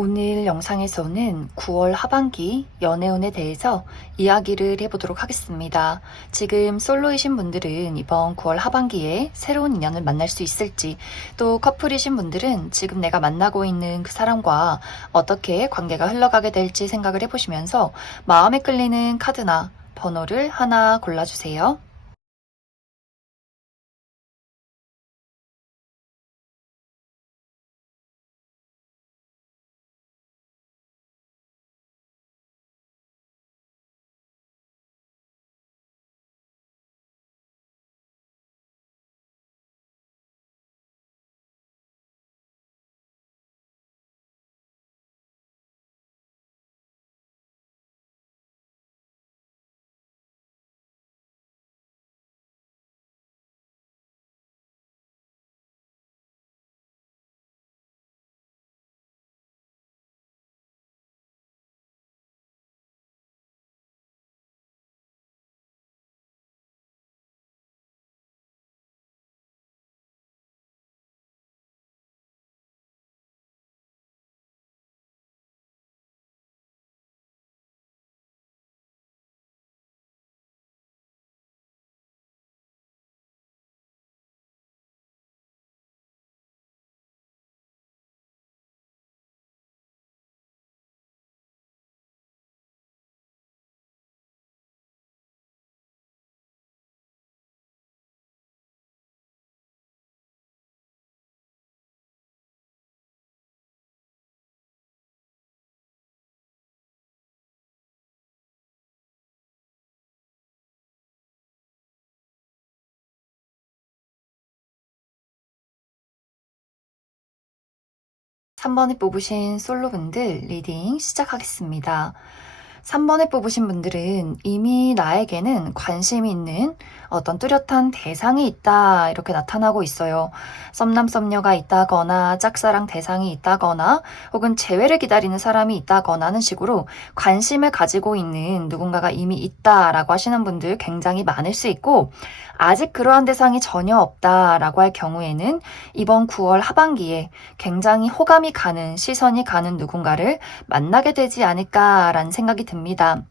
오늘 영상에서는 9월 하반기 연애운에 대해서 이야기를 해보도록 하겠습니다. 지금 솔로이신 분들은 이번 9월 하반기에 새로운 인연을 만날 수 있을지, 또 커플이신 분들은 지금 내가 만나고 있는 그 사람과 어떻게 관계가 흘러가게 될지 생각을 해보시면서 마음에 끌리는 카드나 번호를 하나 골라주세요. 3번에 뽑으신 솔로분들 리딩 시작하겠습니다. 3번에 뽑으신 분들은 이미 나에게는 관심이 있는 어떤 뚜렷한 대상이 있다 이렇게 나타나고 있어요. 썸남썸녀가 있다거나 짝사랑 대상이 있다거나 혹은 재회를 기다리는 사람이 있다거나 하는 식으로 관심을 가지고 있는 누군가가 이미 있다라고 하시는 분들 굉장히 많을 수 있고, 아직 그러한 대상이 전혀 없다라고 할 경우에는 이번 9월 하반기에 굉장히 호감이 가는, 시선이 가는 누군가를 만나게 되지 않을까라는 생각이 듭니다.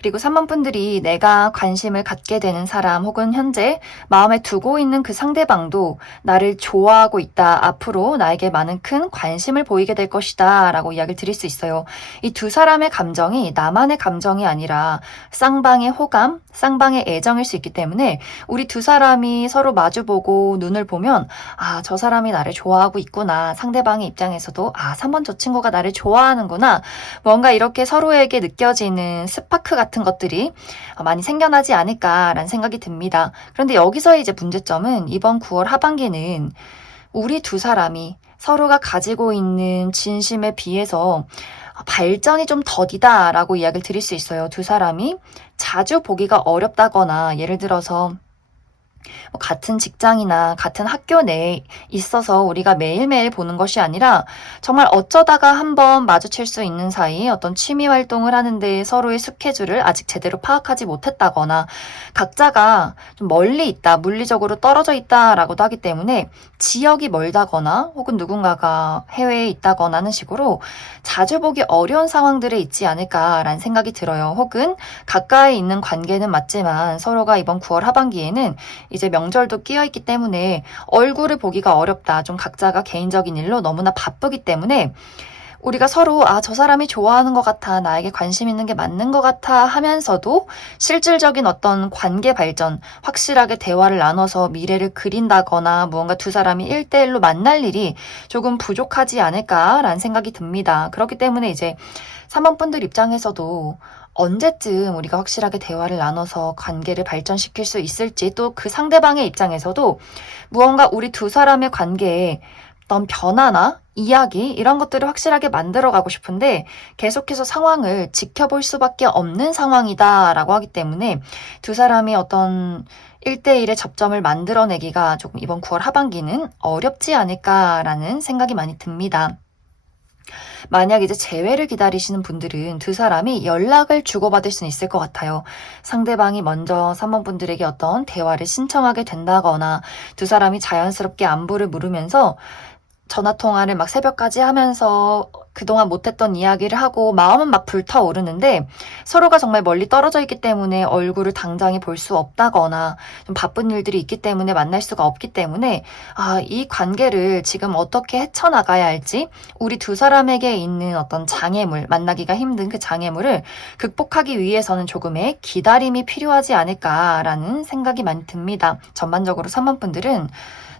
그리고 3번 분들이 내가 관심을 갖게 되는 사람 혹은 현재 마음에 두고 있는 그 상대방도 나를 좋아하고 있다. 앞으로 나에게 많은 큰 관심을 보이게 될 것이다. 라고 이야기를 드릴 수 있어요. 이 두 사람의 감정이 나만의 감정이 아니라 쌍방의 호감, 쌍방의 애정일 수 있기 때문에 우리 두 사람이 서로 마주보고 눈을 보면 저 사람이 나를 좋아하고 있구나. 상대방의 입장에서도 3번 저 친구가 나를 좋아하는구나. 뭔가 이렇게 서로에게 느껴지는 스파크 같은 것들이 많이 생겨나지 않을까라는 생각이 듭니다. 그런데 여기서의 이제 문제점은 이번 9월 하반기는 우리 두 사람이 서로가 가지고 있는 진심에 비해서 발전이 좀 더디다라고 이야기를 드릴 수 있어요. 두 사람이 자주 보기가 어렵다거나, 예를 들어서 같은 직장이나 같은 학교 내에 있어서 우리가 매일매일 보는 것이 아니라 정말 어쩌다가 한번 마주칠 수 있는 사이 어떤 취미 활동을 하는데 서로의 스케줄을 아직 제대로 파악하지 못했다거나 각자가 좀 멀리 있다, 물리적으로 떨어져 있다라고도 하기 때문에 지역이 멀다거나 혹은 누군가가 해외에 있다거나 하는 식으로 자주 보기 어려운 상황들에 있지 않을까라는 생각이 들어요. 혹은 가까이 있는 관계는 맞지만 서로가 이번 9월 하반기에는 이제 명절도 끼어 있기 때문에 얼굴을 보기가 어렵다. 좀 각자가 개인적인 일로 너무나 바쁘기 때문에 우리가 서로 저 사람이 좋아하는 것 같아, 나에게 관심 있는 게 맞는 것 같아 하면서도 실질적인 어떤 관계 발전, 확실하게 대화를 나눠서 미래를 그린다거나 무언가 두 사람이 1대1로 만날 일이 조금 부족하지 않을까라는 생각이 듭니다. 그렇기 때문에 이제 3번 분들 입장에서도 언제쯤 우리가 확실하게 대화를 나눠서 관계를 발전시킬 수 있을지, 또 그 상대방의 입장에서도 무언가 우리 두 사람의 관계에 어떤 변화나 이야기 이런 것들을 확실하게 만들어가고 싶은데 계속해서 상황을 지켜볼 수밖에 없는 상황이다라고 하기 때문에 두 사람이 어떤 1대1의 접점을 만들어내기가 조금 이번 9월 하반기는 어렵지 않을까라는 생각이 많이 듭니다. 만약 이제 재회를 기다리시는 분들은 두 사람이 연락을 주고받을 수는 있을 것 같아요. 상대방이 먼저 3번 분들에게 어떤 대화를 신청하게 된다거나 두 사람이 자연스럽게 안부를 물으면서 전화통화를 막 새벽까지 하면서 그동안 못했던 이야기를 하고 마음은 막 불타오르는데 서로가 정말 멀리 떨어져 있기 때문에 얼굴을 당장에 볼 수 없다거나 좀 바쁜 일들이 있기 때문에 만날 수가 없기 때문에 이 관계를 지금 어떻게 헤쳐나가야 할지 우리 두 사람에게 있는 어떤 장애물, 만나기가 힘든 그 장애물을 극복하기 위해서는 조금의 기다림이 필요하지 않을까라는 생각이 많이 듭니다. 전반적으로 3번 분들은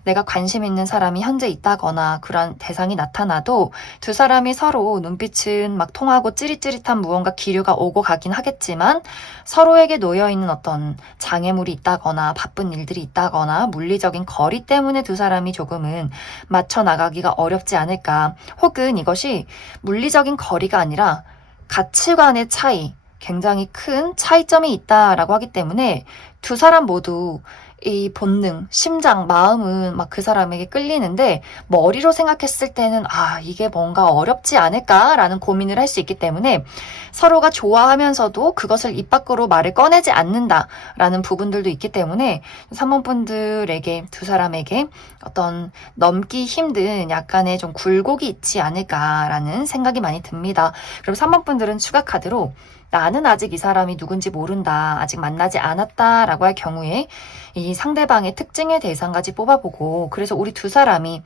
내가 관심 있는 사람이 현재 있다거나 그런 대상이 나타나도 두 사람이 서로 눈빛은 막 통하고 찌릿찌릿한 무언가 기류가 오고 가긴 하겠지만 서로에게 놓여있는 어떤 장애물이 있다거나 바쁜 일들이 있다거나 물리적인 거리 때문에 두 사람이 조금은 맞춰 나가기가 어렵지 않을까. 혹은 이것이 물리적인 거리가 아니라 가치관의 차이, 굉장히 큰 차이점이 있다라고 하기 때문에 두 사람 모두 이 본능, 심장, 마음은 막 그 사람에게 끌리는데 머리로 생각했을 때는 이게 뭔가 어렵지 않을까라는 고민을 할 수 있기 때문에 서로가 좋아하면서도 그것을 입 밖으로 말을 꺼내지 않는다라는 부분들도 있기 때문에 3번 분들에게 두 사람에게 어떤 넘기 힘든 약간의 좀 굴곡이 있지 않을까라는 생각이 많이 듭니다. 그럼 3번 분들은 추가 카드로 나는 아직 이 사람이 누군지 모른다, 아직 만나지 않았다 라고 할 경우에 이 상대방의 특징에 대해서 한 가지 뽑아보고, 그래서 우리 두 사람이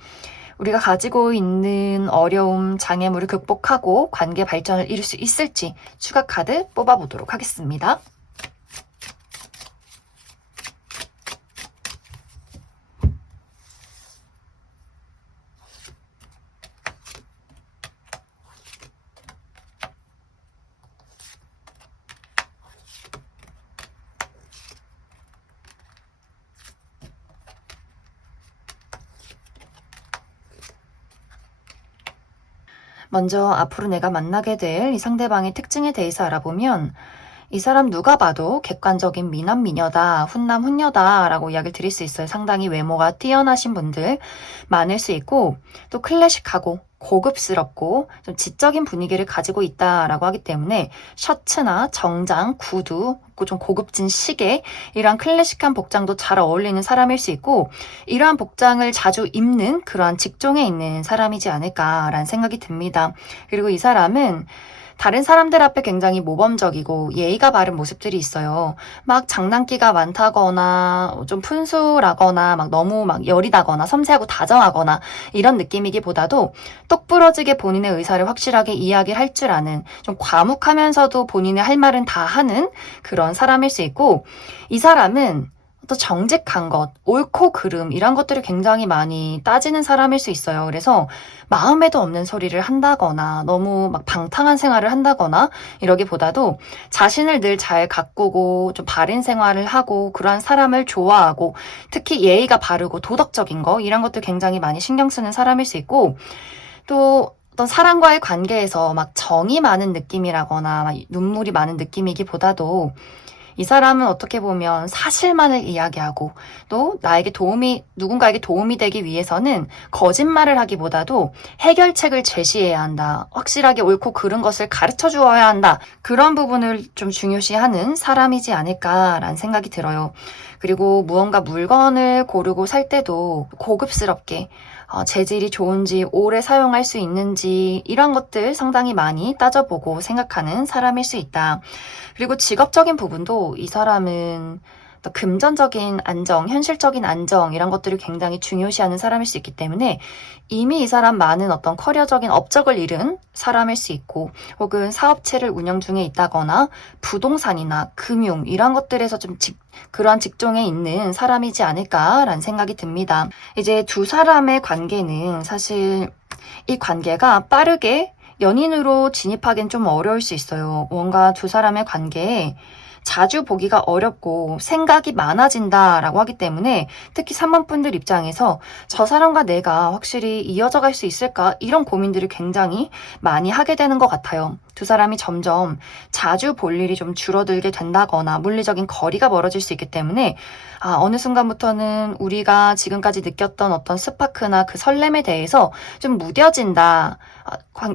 우리가 가지고 있는 어려움, 장애물을 극복하고 관계 발전을 이룰 수 있을지 추가 카드 뽑아보도록 하겠습니다. 먼저 앞으로 내가 만나게 될 이 상대방의 특징에 대해서 알아보면 이 사람 누가 봐도 객관적인 미남 미녀다, 훈남 훈녀다 라고 이야기를 드릴 수 있어요. 상당히 외모가 뛰어나신 분들 많을 수 있고 또 클래식하고 고급스럽고 좀 지적인 분위기를 가지고 있다라고 하기 때문에 셔츠나 정장, 구두, 좀 고급진 시계 이러한 클래식한 복장도 잘 어울리는 사람일 수 있고 이러한 복장을 자주 입는 그러한 직종에 있는 사람이지 않을까라는 생각이 듭니다. 그리고 이 사람은 다른 사람들 앞에 굉장히 모범적이고 예의가 바른 모습들이 있어요. 막 장난기가 많다거나 좀 푼수라거나 막 너무 막 여리다거나 섬세하고 다정하거나 이런 느낌이기보다도 똑부러지게 본인의 의사를 확실하게 이야기할 줄 아는 좀 과묵하면서도 본인의 할 말은 다 하는 그런 사람일 수 있고 이 사람은 또 정직한 것, 옳고 그름 이런 것들을 굉장히 많이 따지는 사람일 수 있어요. 그래서 마음에도 없는 소리를 한다거나 너무 막 방탕한 생활을 한다거나 이러기보다도 자신을 늘 잘 가꾸고 좀 바른 생활을 하고 그러한 사람을 좋아하고 특히 예의가 바르고 도덕적인 거 이런 것들 굉장히 많이 신경 쓰는 사람일 수 있고 또 어떤 사람과의 관계에서 막 정이 많은 느낌이라거나 막 눈물이 많은 느낌이기보다도 이 사람은 어떻게 보면 사실만을 이야기하고 또 누군가에게 도움이 되기 위해서는 거짓말을 하기보다도 해결책을 제시해야 한다. 확실하게 옳고 그른 것을 가르쳐 주어야 한다. 그런 부분을 좀 중요시하는 사람이지 않을까라는 생각이 들어요. 그리고 무언가 물건을 고르고 살 때도 고급스럽게 재질이 좋은지 오래 사용할 수 있는지 이런 것들 상당히 많이 따져보고 생각하는 사람일 수 있다. 그리고 직업적인 부분도 이 사람은 또 금전적인 안정, 현실적인 안정 이런 것들을 굉장히 중요시하는 사람일 수 있기 때문에 이미 이 사람 많은 어떤 커리어적인 업적을 이룬 사람일 수 있고 혹은 사업체를 운영 중에 있다거나 부동산이나 금융 이런 것들에서 좀 그러한 직종에 있는 사람이지 않을까라는 생각이 듭니다. 이제 두 사람의 관계는 사실 이 관계가 빠르게 연인으로 진입하기는 좀 어려울 수 있어요. 뭔가 두 사람의 관계에 자주 보기가 어렵고 생각이 많아진다라고 하기 때문에 특히 3번 분들 입장에서 저 사람과 내가 확실히 이어져 갈 수 있을까? 이런 고민들을 굉장히 많이 하게 되는 것 같아요. 두 사람이 점점 자주 볼 일이 좀 줄어들게 된다거나 물리적인 거리가 멀어질 수 있기 때문에 어느 순간부터는 우리가 지금까지 느꼈던 어떤 스파크나 그 설렘에 대해서 좀 무뎌진다.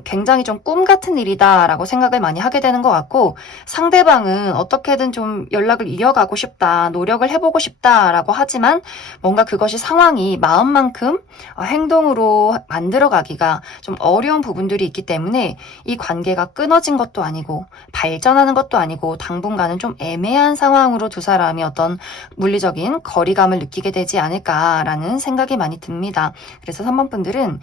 굉장히 좀 꿈 같은 일이다라고 생각을 많이 하게 되는 것 같고, 상대방은 어떻게든 좀 연락을 이어가고 싶다, 노력을 해보고 싶다라고 하지만 뭔가 그것이 상황이 마음만큼 행동으로 만들어가기가 좀 어려운 부분들이 있기 때문에 이 관계가 끊어진 것도 아니고 발전하는 것도 아니고 당분간은 좀 애매한 상황으로 두 사람이 어떤 물리적인 거리감을 느끼게 되지 않을까라는 생각이 많이 듭니다. 그래서 3번 분들은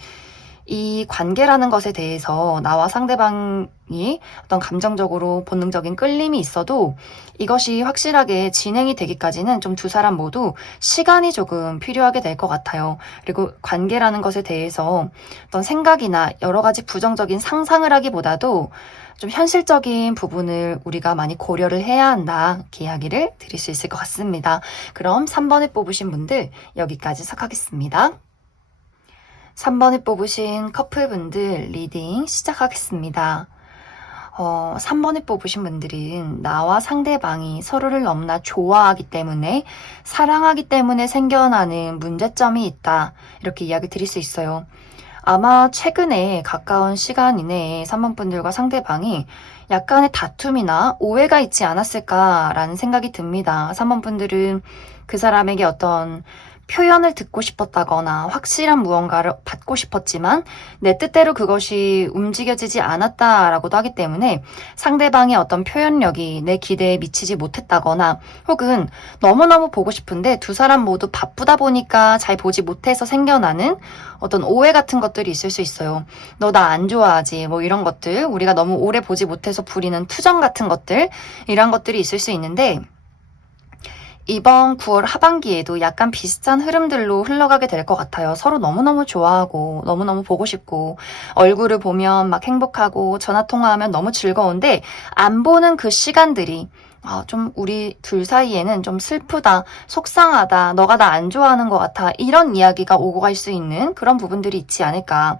이 관계라는 것에 대해서 나와 상대방이 어떤 감정적으로 본능적인 끌림이 있어도 이것이 확실하게 진행이 되기까지는 좀 두 사람 모두 시간이 조금 필요하게 될 것 같아요. 그리고 관계라는 것에 대해서 어떤 생각이나 여러 가지 부정적인 상상을 하기보다도 좀 현실적인 부분을 우리가 많이 고려를 해야 한다. 이렇게 이야기를 드릴 수 있을 것 같습니다. 그럼 3번을 뽑으신 분들 여기까지 시작하겠습니다. 3번을 뽑으신 커플분들 리딩 시작하겠습니다. 3번을 뽑으신 분들은 나와 상대방이 서로를 너무나 좋아하기 때문에, 사랑하기 때문에 생겨나는 문제점이 있다. 이렇게 이야기 드릴 수 있어요. 아마 최근에 가까운 시간 이내에 3번 분들과 상대방이 약간의 다툼이나 오해가 있지 않았을까라는 생각이 듭니다. 3번 분들은 그 사람에게 어떤 표현을 듣고 싶었다거나 확실한 무언가를 받고 싶었지만 내 뜻대로 그것이 움직여지지 않았다라고도 하기 때문에 상대방의 어떤 표현력이 내 기대에 미치지 못했다거나 혹은 너무너무 보고 싶은데 두 사람 모두 바쁘다 보니까 잘 보지 못해서 생겨나는 어떤 오해 같은 것들이 있을 수 있어요. 너 나 안 좋아하지 뭐 이런 것들, 우리가 너무 오래 보지 못해서 부리는 투정 같은 것들, 이런 것들이 있을 수 있는데 이번 9월 하반기에도 약간 비슷한 흐름들로 흘러가게 될 것 같아요. 서로 너무너무 좋아하고 너무너무 보고 싶고 얼굴을 보면 막 행복하고 전화 통화하면 너무 즐거운데 안 보는 그 시간들이 좀 우리 둘 사이에는 좀 슬프다, 속상하다, 너가 나 안 좋아하는 것 같아, 이런 이야기가 오고 갈 수 있는 그런 부분들이 있지 않을까.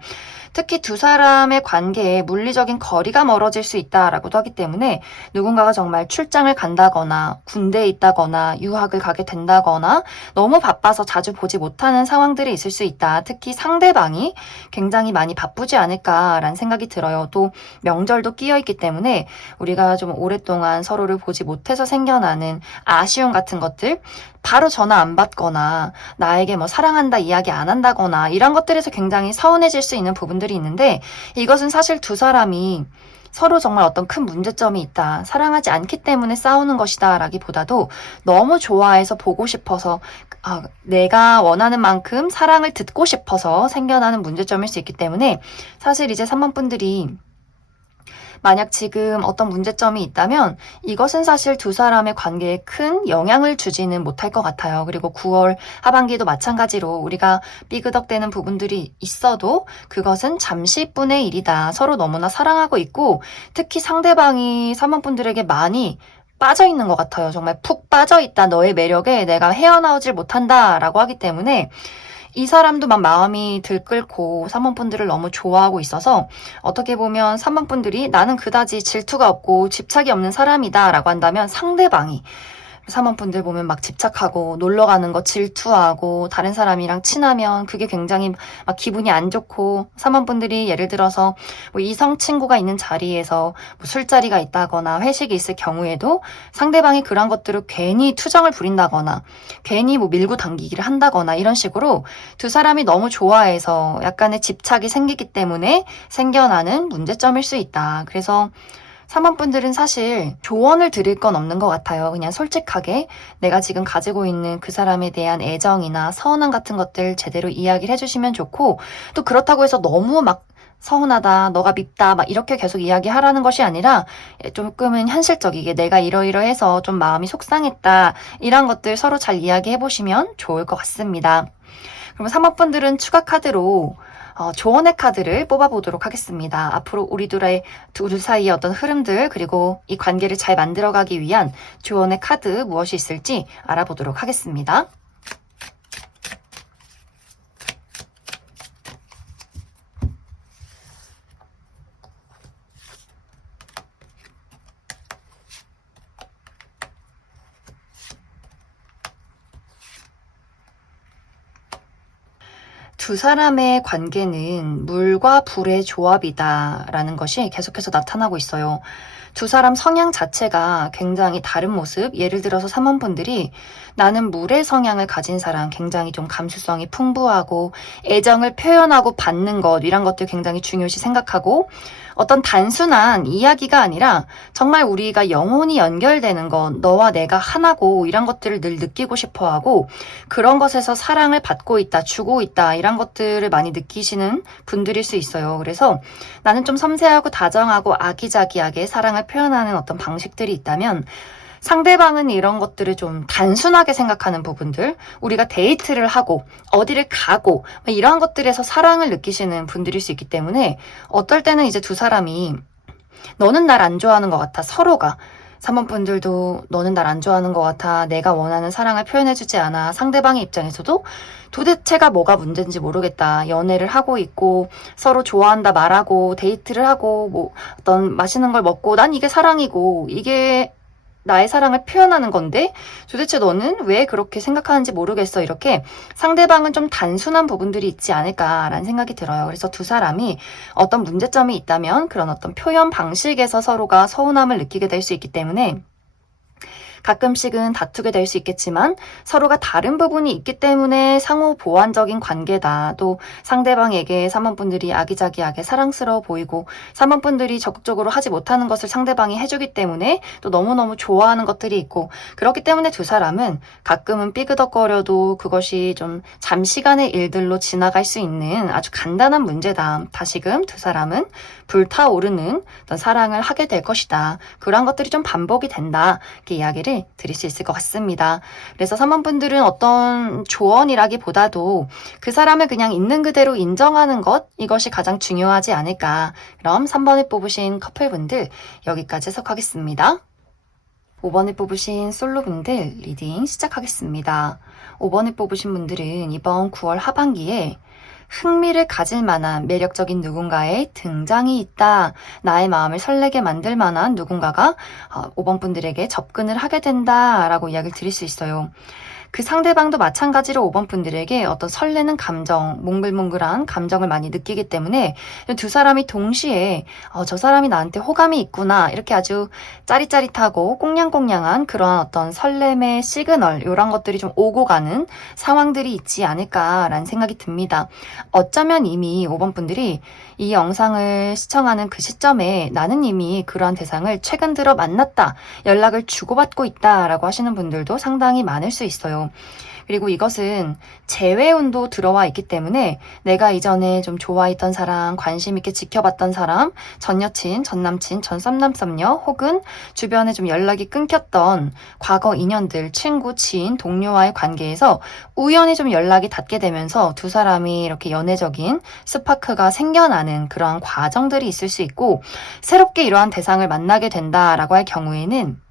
특히 두 사람의 관계에 물리적인 거리가 멀어질 수 있다라고도 하기 때문에 누군가가 정말 출장을 간다거나 군대에 있다거나 유학을 가게 된다거나 너무 바빠서 자주 보지 못하는 상황들이 있을 수 있다. 특히 상대방이 굉장히 많이 바쁘지 않을까라는 생각이 들어요. 또 명절도 끼어 있기 때문에 우리가 좀 오랫동안 서로를 보지 못해서 생겨나는 아쉬움 같은 것들, 바로 전화 안 받거나 나에게 뭐 사랑한다 이야기 안 한다거나 이런 것들에서 굉장히 서운해질 수 있는 부분들이 있는데, 이것은 사실 두 사람이 서로 정말 어떤 큰 문제점이 있다, 사랑하지 않기 때문에 싸우는 것이다 라기보다도 너무 좋아해서 보고 싶어서 내가 원하는 만큼 사랑을 듣고 싶어서 생겨나는 문제점일 수 있기 때문에, 사실 이제 3번 분들이 만약 지금 어떤 문제점이 있다면 이것은 사실 두 사람의 관계에 큰 영향을 주지는 못할 것 같아요. 그리고 9월 하반기도 마찬가지로 우리가 삐그덕대는 부분들이 있어도 그것은 잠시뿐의 일이다. 서로 너무나 사랑하고 있고 특히 상대방이 3번 분들에게 많이 빠져 있는 것 같아요. 정말 푹 빠져 있다. 너의 매력에 내가 헤어나오질 못한다 라고 하기 때문에 이 사람도 막 마음이 들끓고 3번 분들을 너무 좋아하고 있어서 어떻게 보면 3번 분들이 나는 그다지 질투가 없고 집착이 없는 사람이다 라고 한다면, 상대방이 3번 분들 보면 막 집착하고 놀러 가는 거 질투하고 다른 사람이랑 친하면 그게 굉장히 막 기분이 안 좋고, 3번 분들이 예를 들어서 뭐 이성 친구가 있는 자리에서 뭐 술자리가 있다거나 회식이 있을 경우에도 상대방이 그런 것들을 괜히 투정을 부린다거나 괜히 뭐 밀고 당기기를 한다거나 이런 식으로 두 사람이 너무 좋아해서 약간의 집착이 생기기 때문에 생겨나는 문제점일 수 있다. 그래서 3번 분들은 사실 조언을 드릴 건 없는 것 같아요. 그냥 솔직하게 내가 지금 가지고 있는 그 사람에 대한 애정이나 서운함 같은 것들 제대로 이야기를 해주시면 좋고, 또 그렇다고 해서 너무 막 서운하다, 너가 밉다, 막 이렇게 계속 이야기하라는 것이 아니라 조금은 현실적이게 내가 이러이러해서 좀 마음이 속상했다, 이런 것들 서로 잘 이야기해 보시면 좋을 것 같습니다. 그럼 3번 분들은 추가 카드로 조언의 카드를 뽑아보도록 하겠습니다. 앞으로 우리 둘 사이의 어떤 흐름들, 그리고 이 관계를 잘 만들어가기 위한 조언의 카드 무엇이 있을지 알아보도록 하겠습니다. 두 사람의 관계는 물과 불의 조합이다라는 것이 계속해서 나타나고 있어요. 두 사람 성향 자체가 굉장히 다른 모습, 예를 들어서 사모분들이 나는 물의 성향을 가진 사람, 굉장히 좀 감수성이 풍부하고 애정을 표현하고 받는 것, 이런 것들 굉장히 중요시 생각하고 어떤 단순한 이야기가 아니라 정말 우리가 영혼이 연결되는 것, 너와 내가 하나고 이런 것들을 늘 느끼고 싶어 하고 그런 것에서 사랑을 받고 있다, 주고 있다 이런 것들을 많이 느끼시는 분들일 수 있어요. 그래서 나는 좀 섬세하고 다정하고 아기자기하게 사랑을 표현하는 어떤 방식들이 있다면 상대방은 이런 것들을 좀 단순하게 생각하는 부분들, 우리가 데이트를 하고 어디를 가고 이러한 것들에서 사랑을 느끼시는 분들일 수 있기 때문에 어떨 때는 이제 두 사람이 너는 날 안 좋아하는 것 같아, 서로가. 사모분들도 너는 날 안 좋아하는 것 같아, 내가 원하는 사랑을 표현해주지 않아. 상대방의 입장에서도 도대체가 뭐가 문제인지 모르겠다. 연애를 하고 있고 서로 좋아한다 말하고 데이트를 하고 뭐 어떤 맛있는 걸 먹고 난 이게 사랑이고 이게 나의 사랑을 표현하는 건데 도대체 너는 왜 그렇게 생각하는지 모르겠어. 이렇게 상대방은 좀 단순한 부분들이 있지 않을까라는 생각이 들어요. 그래서 두 사람이 어떤 문제점이 있다면 그런 어떤 표현 방식에서 서로가 서운함을 느끼게 될 수 있기 때문에 가끔씩은 다투게 될 수 있겠지만 서로가 다른 부분이 있기 때문에 상호 보완적인 관계다. 또 상대방에게 사모분들이 아기자기하게 사랑스러워 보이고 사모분들이 적극적으로 하지 못하는 것을 상대방이 해주기 때문에 또 너무너무 좋아하는 것들이 있고 그렇기 때문에 두 사람은 가끔은 삐그덕거려도 그것이 좀 잠시간의 일들로 지나갈 수 있는 아주 간단한 문제다. 다시금 두 사람은 불타오르는 어떤 사랑을 하게 될 것이다. 그런 것들이 좀 반복이 된다. 이렇게 이야기를 드릴 수 있을 것 같습니다. 그래서 사모분들은 어떤 조언이라기보다도 그 사람을 그냥 있는 그대로 인정하는 것, 이것이 가장 중요하지 않을까. 그럼 3번을 뽑으신 커플분들 여기까지 해석하겠습니다. 5번을 뽑으신 솔로분들 리딩 시작하겠습니다. 5번을 뽑으신 분들은 이번 9월 하반기에 흥미를 가질 만한 매력적인 누군가의 등장이 있다. 나의 마음을 설레게 만들 만한 누군가가 5번 분들에게 접근을 하게 된다라고 이야기를 드릴 수 있어요. 그 상대방도 마찬가지로 5번 분들에게 어떤 설레는 감정, 몽글몽글한 감정을 많이 느끼기 때문에 두 사람이 동시에 저 사람이 나한테 호감이 있구나 이렇게 아주 짜릿짜릿하고 꽁냥꽁냥한 그런 어떤 설렘의 시그널 이런 것들이 좀 오고 가는 상황들이 있지 않을까라는 생각이 듭니다. 어쩌면 이미 5번 분들이 이 영상을 시청하는 그 시점에 나는 이미 그러한 대상을 최근 들어 만났다, 연락을 주고받고 있다라고 하시는 분들도 상당히 많을 수 있어요. 그리고 이것은 재회운도 들어와 있기 때문에 내가 이전에 좀 좋아했던 사람, 관심 있게 지켜봤던 사람, 전 여친, 전 남친, 전 썸남썸녀 혹은 주변에 좀 연락이 끊겼던 과거 인연들, 친구, 지인, 동료와의 관계에서 우연히 좀 연락이 닿게 되면서 두 사람이 이렇게 연애적인 스파크가 생겨나는 그러한 과정들이 있을 수 있고 새롭게 이러한 대상을 만나게 된다라고 할 경우에는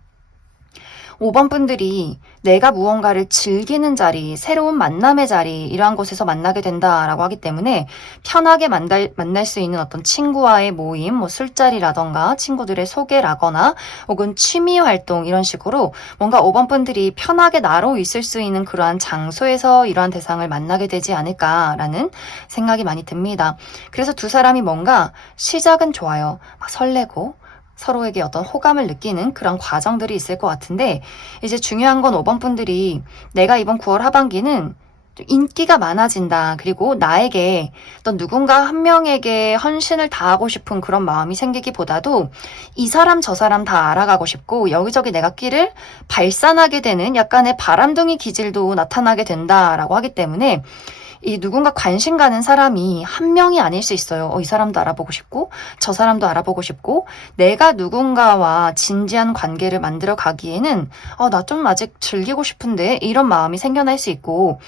5번 분들이 내가 무언가를 즐기는 자리, 새로운 만남의 자리 이러한 곳에서 만나게 된다라고 하기 때문에 편하게 만날 수 있는 어떤 친구와의 모임, 뭐 술자리라던가 친구들의 소개라거나 혹은 취미 활동 이런 식으로 뭔가 5번 분들이 편하게 나로 있을 수 있는 그러한 장소에서 이러한 대상을 만나게 되지 않을까라는 생각이 많이 듭니다. 그래서 두 사람이 뭔가 시작은 좋아요. 막 설레고 서로에게 어떤 호감을 느끼는 그런 과정들이 있을 것 같은데 이제 중요한 건 5번 분들이 내가 이번 9월 하반기는 인기가 많아진다. 그리고 나에게 어떤 누군가 한 명에게 헌신을 다하고 싶은 그런 마음이 생기기보다도 이 사람 저 사람 다 알아가고 싶고 여기저기 내가 끼를 발산하게 되는 약간의 바람둥이 기질도 나타나게 된다라고 하기 때문에 이 누군가 관심 가는 사람이 한 명이 아닐 수 있어요. 이 사람도 알아보고 싶고 저 사람도 알아보고 싶고 내가 누군가와 진지한 관계를 만들어 가기에는 나 좀 아직 즐기고 싶은데 이런 마음이 생겨날 수 있고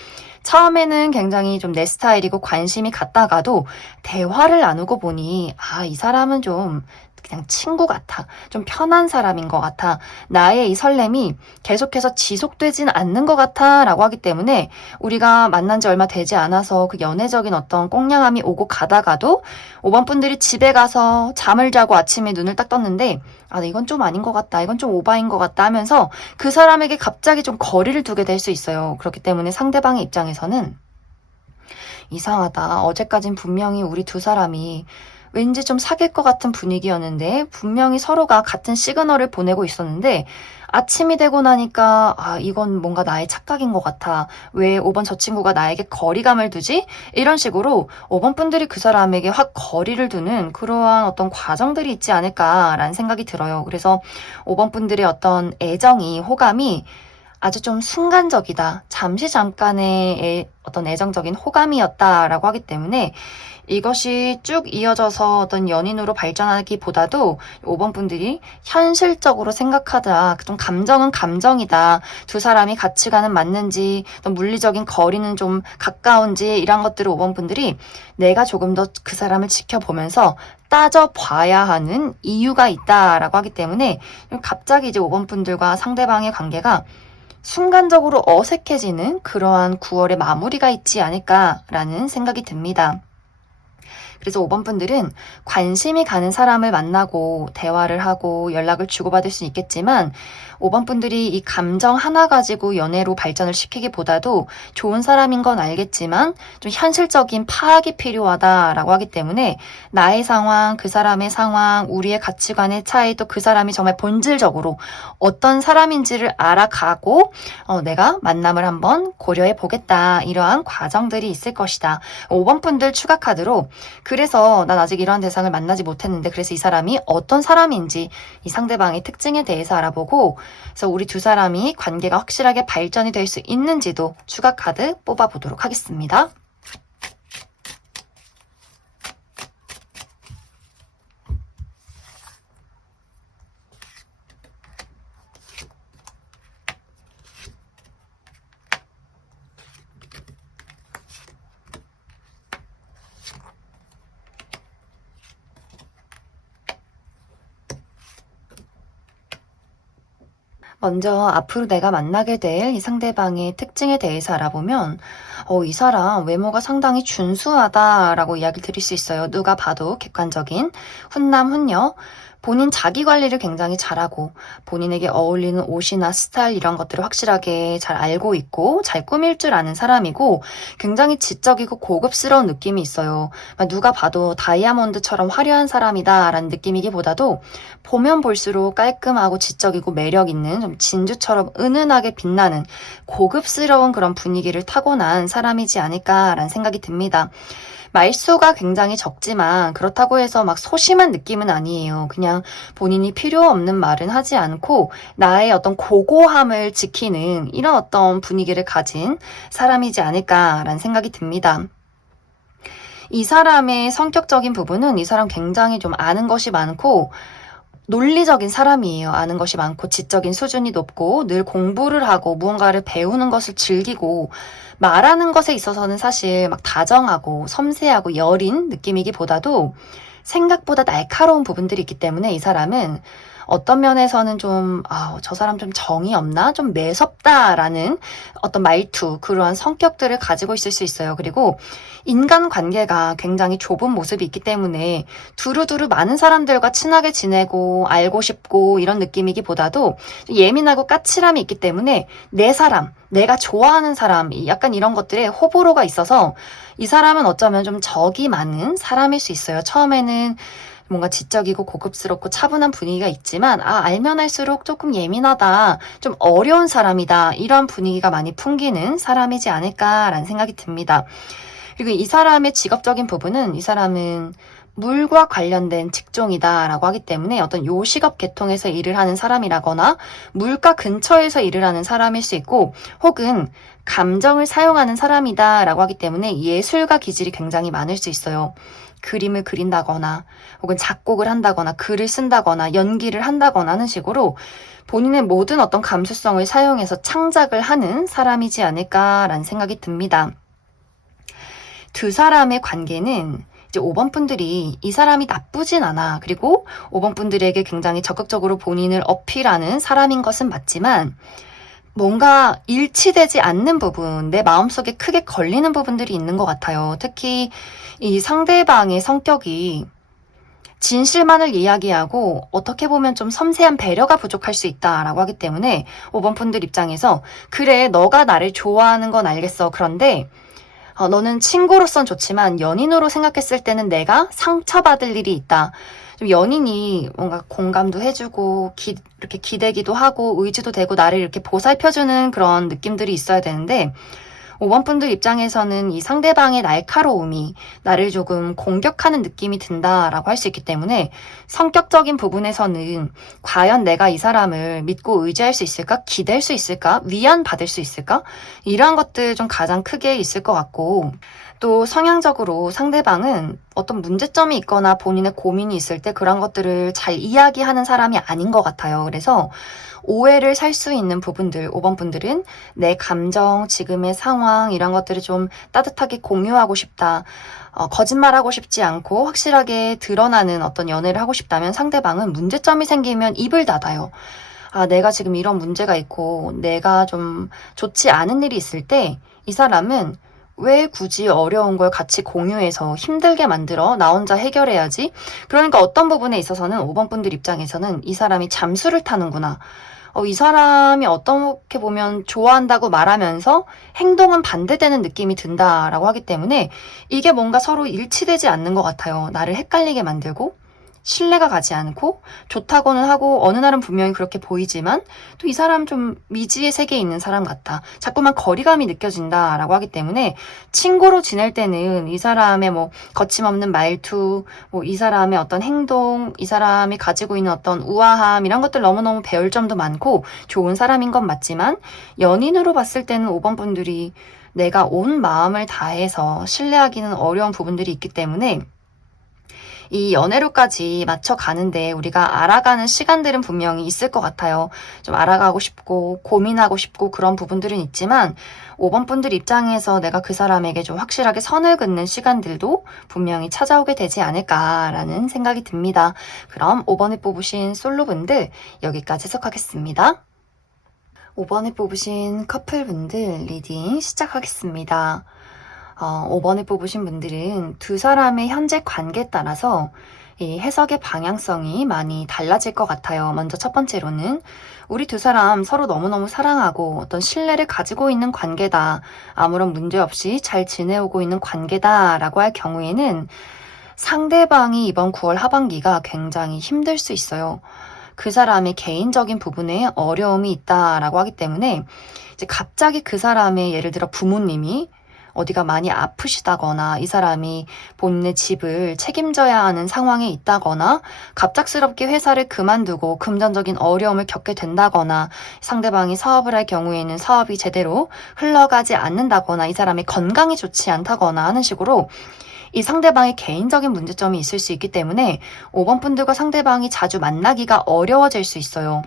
처음에는 굉장히 좀 내 스타일이고 관심이 갔다가도 대화를 나누고 보니 이 사람은 좀 그냥 친구 같아. 좀 편한 사람인 것 같아. 나의 이 설렘이 계속해서 지속되진 않는 것 같아 라고 하기 때문에 우리가 만난 지 얼마 되지 않아서 그 연애적인 어떤 꽁냥함이 오고 가다가도 5번 분들이 집에 가서 잠을 자고 아침에 눈을 딱 떴는데 이건 좀 아닌 것 같다. 이건 좀 오바인 것 같다 하면서 그 사람에게 갑자기 좀 거리를 두게 될 수 있어요. 그렇기 때문에 상대방의 입장에서는 이상하다. 어제까진 분명히 우리 두 사람이 왠지 좀 사귈 것 같은 분위기였는데 분명히 서로가 같은 시그널을 보내고 있었는데 아침이 되고 나니까 이건 뭔가 나의 착각인 것 같아. 왜 5번 저 친구가 나에게 거리감을 두지? 이런 식으로 5번 분들이 그 사람에게 확 거리를 두는 그러한 어떤 과정들이 있지 않을까라는 생각이 들어요. 그래서 5번 분들의 어떤 애정이, 호감이 아주 좀 순간적이다. 잠시 잠깐의 어떤 애정적인 호감이었다라고 하기 때문에 이것이 쭉 이어져서 어떤 연인으로 발전하기보다도 5번 분들이 현실적으로 생각하자. 좀 감정은 감정이다. 두 사람이 가치관은 맞는지, 또 물리적인 거리는 좀 가까운지 이런 것들을 5번 분들이 내가 조금 더 그 사람을 지켜보면서 따져봐야 하는 이유가 있다라고 하기 때문에 갑자기 이제 5번 분들과 상대방의 관계가 순간적으로 어색해지는 그러한 9월의 마무리가 있지 않을까라는 생각이 듭니다. 그래서 5번 분들은 관심이 가는 사람을 만나고 대화를 하고 연락을 주고받을 수 있겠지만 5번 분들이 이 감정 하나 가지고 연애로 발전을 시키기보다도 좋은 사람인 건 알겠지만 좀 현실적인 파악이 필요하다라고 하기 때문에 나의 상황, 그 사람의 상황, 우리의 가치관의 차이, 또 그 사람이 정말 본질적으로 어떤 사람인지를 알아가고 내가 만남을 한번 고려해 보겠다. 이러한 과정들이 있을 것이다. 5번 분들 추가 카드로 그래서 난 아직 이러한 대상을 만나지 못했는데 그래서 이 사람이 어떤 사람인지 이 상대방의 특징에 대해서 알아보고 그래서 우리 두 사람이 관계가 확실하게 발전이 될 수 있는지도 추가 카드 뽑아보도록 하겠습니다. 먼저 앞으로 내가 만나게 될 이 상대방의 특징에 대해서 알아보면 이 사람 외모가 상당히 준수하다라고 이야기를 드릴 수 있어요. 누가 봐도 객관적인 훈남 훈녀. 본인 자기 관리를 굉장히 잘하고 본인에게 어울리는 옷이나 스타일 이런 것들을 확실하게 잘 알고 있고 잘 꾸밀 줄 아는 사람이고 굉장히 지적이고 고급스러운 느낌이 있어요. 누가 봐도 다이아몬드처럼 화려한 사람이다라는 느낌이기보다도 보면 볼수록 깔끔하고 지적이고 매력 있는 좀 진주처럼 은은하게 빛나는 고급스러운 그런 분위기를 타고난 사람이지 않을까라는 생각이 듭니다. 말수가 굉장히 적지만 그렇다고 해서 막 소심한 느낌은 아니에요. 그냥 본인이 필요 없는 말은 하지 않고 나의 어떤 고고함을 지키는 이런 어떤 분위기를 가진 사람이지 않을까라는 생각이 듭니다. 이 사람의 성격적인 부분은 이 사람 굉장히 좀 아는 것이 많고 논리적인 사람이에요. 아는 것이 많고 지적인 수준이 높고 늘 공부를 하고 무언가를 배우는 것을 즐기고 말하는 것에 있어서는 사실 막 다정하고 섬세하고 여린 느낌이기보다도 생각보다 날카로운 부분들이 있기 때문에 이 사람은 어떤 면에서는 좀, 저 사람 좀 정이 없나? 좀 매섭다라는 어떤 말투, 그러한 성격들을 가지고 있을 수 있어요. 그리고 인간관계가 굉장히 좁은 모습이 있기 때문에 두루두루 많은 사람들과 친하게 지내고 알고 싶고 이런 느낌이기보다도 예민하고 까칠함이 있기 때문에 내 사람, 내가 좋아하는 사람, 약간 이런 것들에 호불호가 있어서 이 사람은 어쩌면 좀 적이 많은 사람일 수 있어요. 처음에는 뭔가 지적이고 고급스럽고 차분한 분위기가 있지만 알면 할수록 조금 예민하다, 좀 어려운 사람이다 이런 분위기가 많이 풍기는 사람이지 않을까라는 생각이 듭니다. 그리고 이 사람의 직업적인 부분은 이 사람은 물과 관련된 직종이다라고 하기 때문에 어떤 요식업 계통에서 일을 하는 사람이라거나 물가 근처에서 일을 하는 사람일 수 있고 혹은 감정을 사용하는 사람이다라고 하기 때문에 예술가 기질이 굉장히 많을 수 있어요. 그림을 그린다거나 혹은 작곡을 한다거나 글을 쓴다거나 연기를 한다거나 하는 식으로 본인의 모든 어떤 감수성을 사용해서 창작을 하는 사람이지 않을까라는 생각이 듭니다. 두 사람의 관계는 이제 5번 분들이 이 사람이 나쁘진 않아. 그리고 5번 분들에게 굉장히 적극적으로 본인을 어필하는 사람인 것은 맞지만 뭔가 일치되지 않는 부분, 내 마음속에 크게 걸리는 부분들이 있는 것 같아요. 특히 이 상대방의 성격이 진실만을 이야기하고 어떻게 보면 좀 섬세한 배려가 부족할 수 있다라고 하기 때문에 5번 분들 입장에서 그래, 너가 나를 좋아하는 건 알겠어. 그런데 너는 친구로선 좋지만 연인으로 생각했을 때는 내가 상처받을 일이 있다. 좀 연인이 뭔가 공감도 해주고 이렇게 기대기도 하고 의지도 되고 나를 이렇게 보살펴주는 그런 느낌들이 있어야 되는데 5번 분들 입장에서는 이 상대방의 날카로움이 나를 조금 공격하는 느낌이 든다라고 할 수 있기 때문에 성격적인 부분에서는 과연 내가 이 사람을 믿고 의지할 수 있을까? 기댈 수 있을까? 위안받을 수 있을까? 이러한 것들 좀 가장 크게 있을 것 같고 또 성향적으로 상대방은 어떤 문제점이 있거나 본인의 고민이 있을 때 그런 것들을 잘 이야기하는 사람이 아닌 것 같아요. 그래서 오해를 살 수 있는 부분들, 5번 분들은 내 감정, 지금의 상황 이런 것들을 좀 따뜻하게 공유하고 싶다. 거짓말하고 싶지 않고 확실하게 드러나는 어떤 연애를 하고 싶다면 상대방은 문제점이 생기면 입을 닫아요. 내가 지금 이런 문제가 있고 내가 좀 좋지 않은 일이 있을 때 이 사람은 왜 굳이 어려운 걸 같이 공유해서 힘들게 만들어? 나 혼자 해결해야지? 그러니까 어떤 부분에 있어서는 5번 분들 입장에서는 이 사람이 잠수를 타는구나. 이 사람이 어떻게 보면 좋아한다고 말하면서 행동은 반대되는 느낌이 든다라고 하기 때문에 이게 뭔가 서로 일치되지 않는 것 같아요. 나를 헷갈리게 만들고 신뢰가 가지 않고 좋다고는 하고 어느 날은 분명히 그렇게 보이지만 또 이 사람 좀 미지의 세계에 있는 사람 같다. 자꾸만 거리감이 느껴진다라고 하기 때문에 친구로 지낼 때는 이 사람의 뭐 거침없는 말투, 뭐 이 사람의 어떤 행동, 이 사람이 가지고 있는 어떤 우아함 이런 것들 너무너무 배울 점도 많고 좋은 사람인 건 맞지만 연인으로 봤을 때는 5번 분들이 내가 온 마음을 다해서 신뢰하기는 어려운 부분들이 있기 때문에 이 연애로까지 맞춰가는데 우리가 알아가는 시간들은 분명히 있을 것 같아요. 좀 알아가고 싶고 고민하고 싶고 그런 부분들은 있지만 5번 분들 입장에서 내가 그 사람에게 좀 확실하게 선을 긋는 시간들도 분명히 찾아오게 되지 않을까라는 생각이 듭니다. 그럼 5번에 뽑으신 솔로분들 여기까지 해석하겠습니다. 5번에 뽑으신 커플분들 리딩 시작하겠습니다. 5번을 뽑으신 분들은 두 사람의 현재 관계에 따라서 이 해석의 방향성이 많이 달라질 것 같아요. 먼저 첫 번째로는 우리 두 사람 서로 너무너무 사랑하고 어떤 신뢰를 가지고 있는 관계다. 아무런 문제 없이 잘 지내오고 있는 관계다라고 할 경우에는 상대방이 이번 9월 하반기가 굉장히 힘들 수 있어요. 그 사람의 개인적인 부분에 어려움이 있다라고 하기 때문에 이제 갑자기 그 사람의 예를 들어 부모님이 어디가 많이 아프시다거나 이 사람이 본인의 집을 책임져야 하는 상황에 있다거나 갑작스럽게 회사를 그만두고 금전적인 어려움을 겪게 된다거나 상대방이 사업을 할 경우에는 사업이 제대로 흘러가지 않는다거나 이 사람의 건강이 좋지 않다거나 하는 식으로 이 상대방의 개인적인 문제점이 있을 수 있기 때문에 5번 분들과 상대방이 자주 만나기가 어려워질 수 있어요.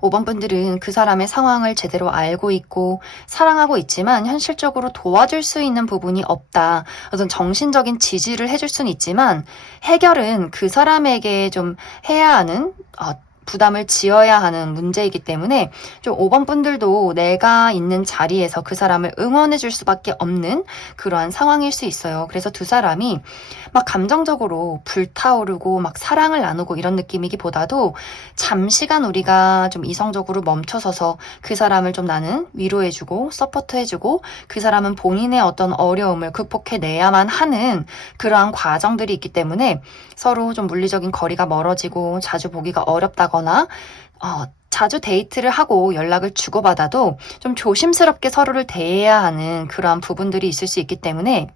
5번 분들은 그 사람의 상황을 제대로 알고 있고 사랑하고 있지만 현실적으로 도와줄 수 있는 부분이 없다. 어떤 정신적인 지지를 해줄 수는 있지만 해결은 그 사람에게 좀 해야 하는 부담을 지어야 하는 문제이기 때문에 좀 5번 분들도 내가 있는 자리에서 그 사람을 응원해 줄 수밖에 없는 그러한 상황일 수 있어요. 그래서 두 사람이 막 감정적으로 불타오르고 막 사랑을 나누고 이런 느낌이기보다도 잠시간 우리가 좀 이성적으로 멈춰서서 그 사람을 좀 나는 위로해주고 서포트해주고 그 사람은 본인의 어떤 어려움을 극복해내야만 하는 그러한 과정들이 있기 때문에 서로 좀 물리적인 거리가 멀어지고 자주 보기가 어렵다거나 자주 데이트를 하고 연락을 주고받아도 좀 조심스럽게 서로를 대해야 하는 그러한 부분들이 있을 수 있기 때문에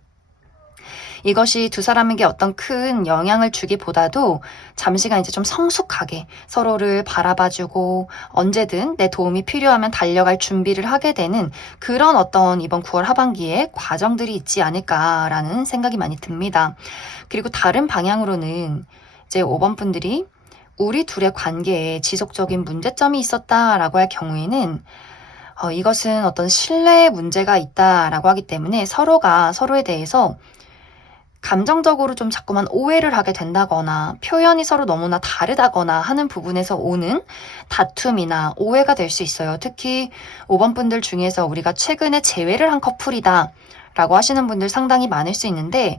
이것이 두 사람에게 어떤 큰 영향을 주기보다도 잠시간 이제 좀 성숙하게 서로를 바라봐주고 언제든 내 도움이 필요하면 달려갈 준비를 하게 되는 그런 어떤 이번 9월 하반기에 과정들이 있지 않을까라는 생각이 많이 듭니다. 그리고 다른 방향으로는 이제 5번 분들이 우리 둘의 관계에 지속적인 문제점이 있었다라고 할 경우에는 이것은 어떤 신뢰의 문제가 있다라고 하기 때문에 서로가 서로에 대해서 감정적으로 좀 자꾸만 오해를 하게 된다거나 표현이 서로 너무나 다르다거나 하는 부분에서 오는 다툼이나 오해가 될 수 있어요. 특히 5번 분들 중에서 우리가 최근에 재회를 한 커플이다 라고 하시는 분들 상당히 많을 수 있는데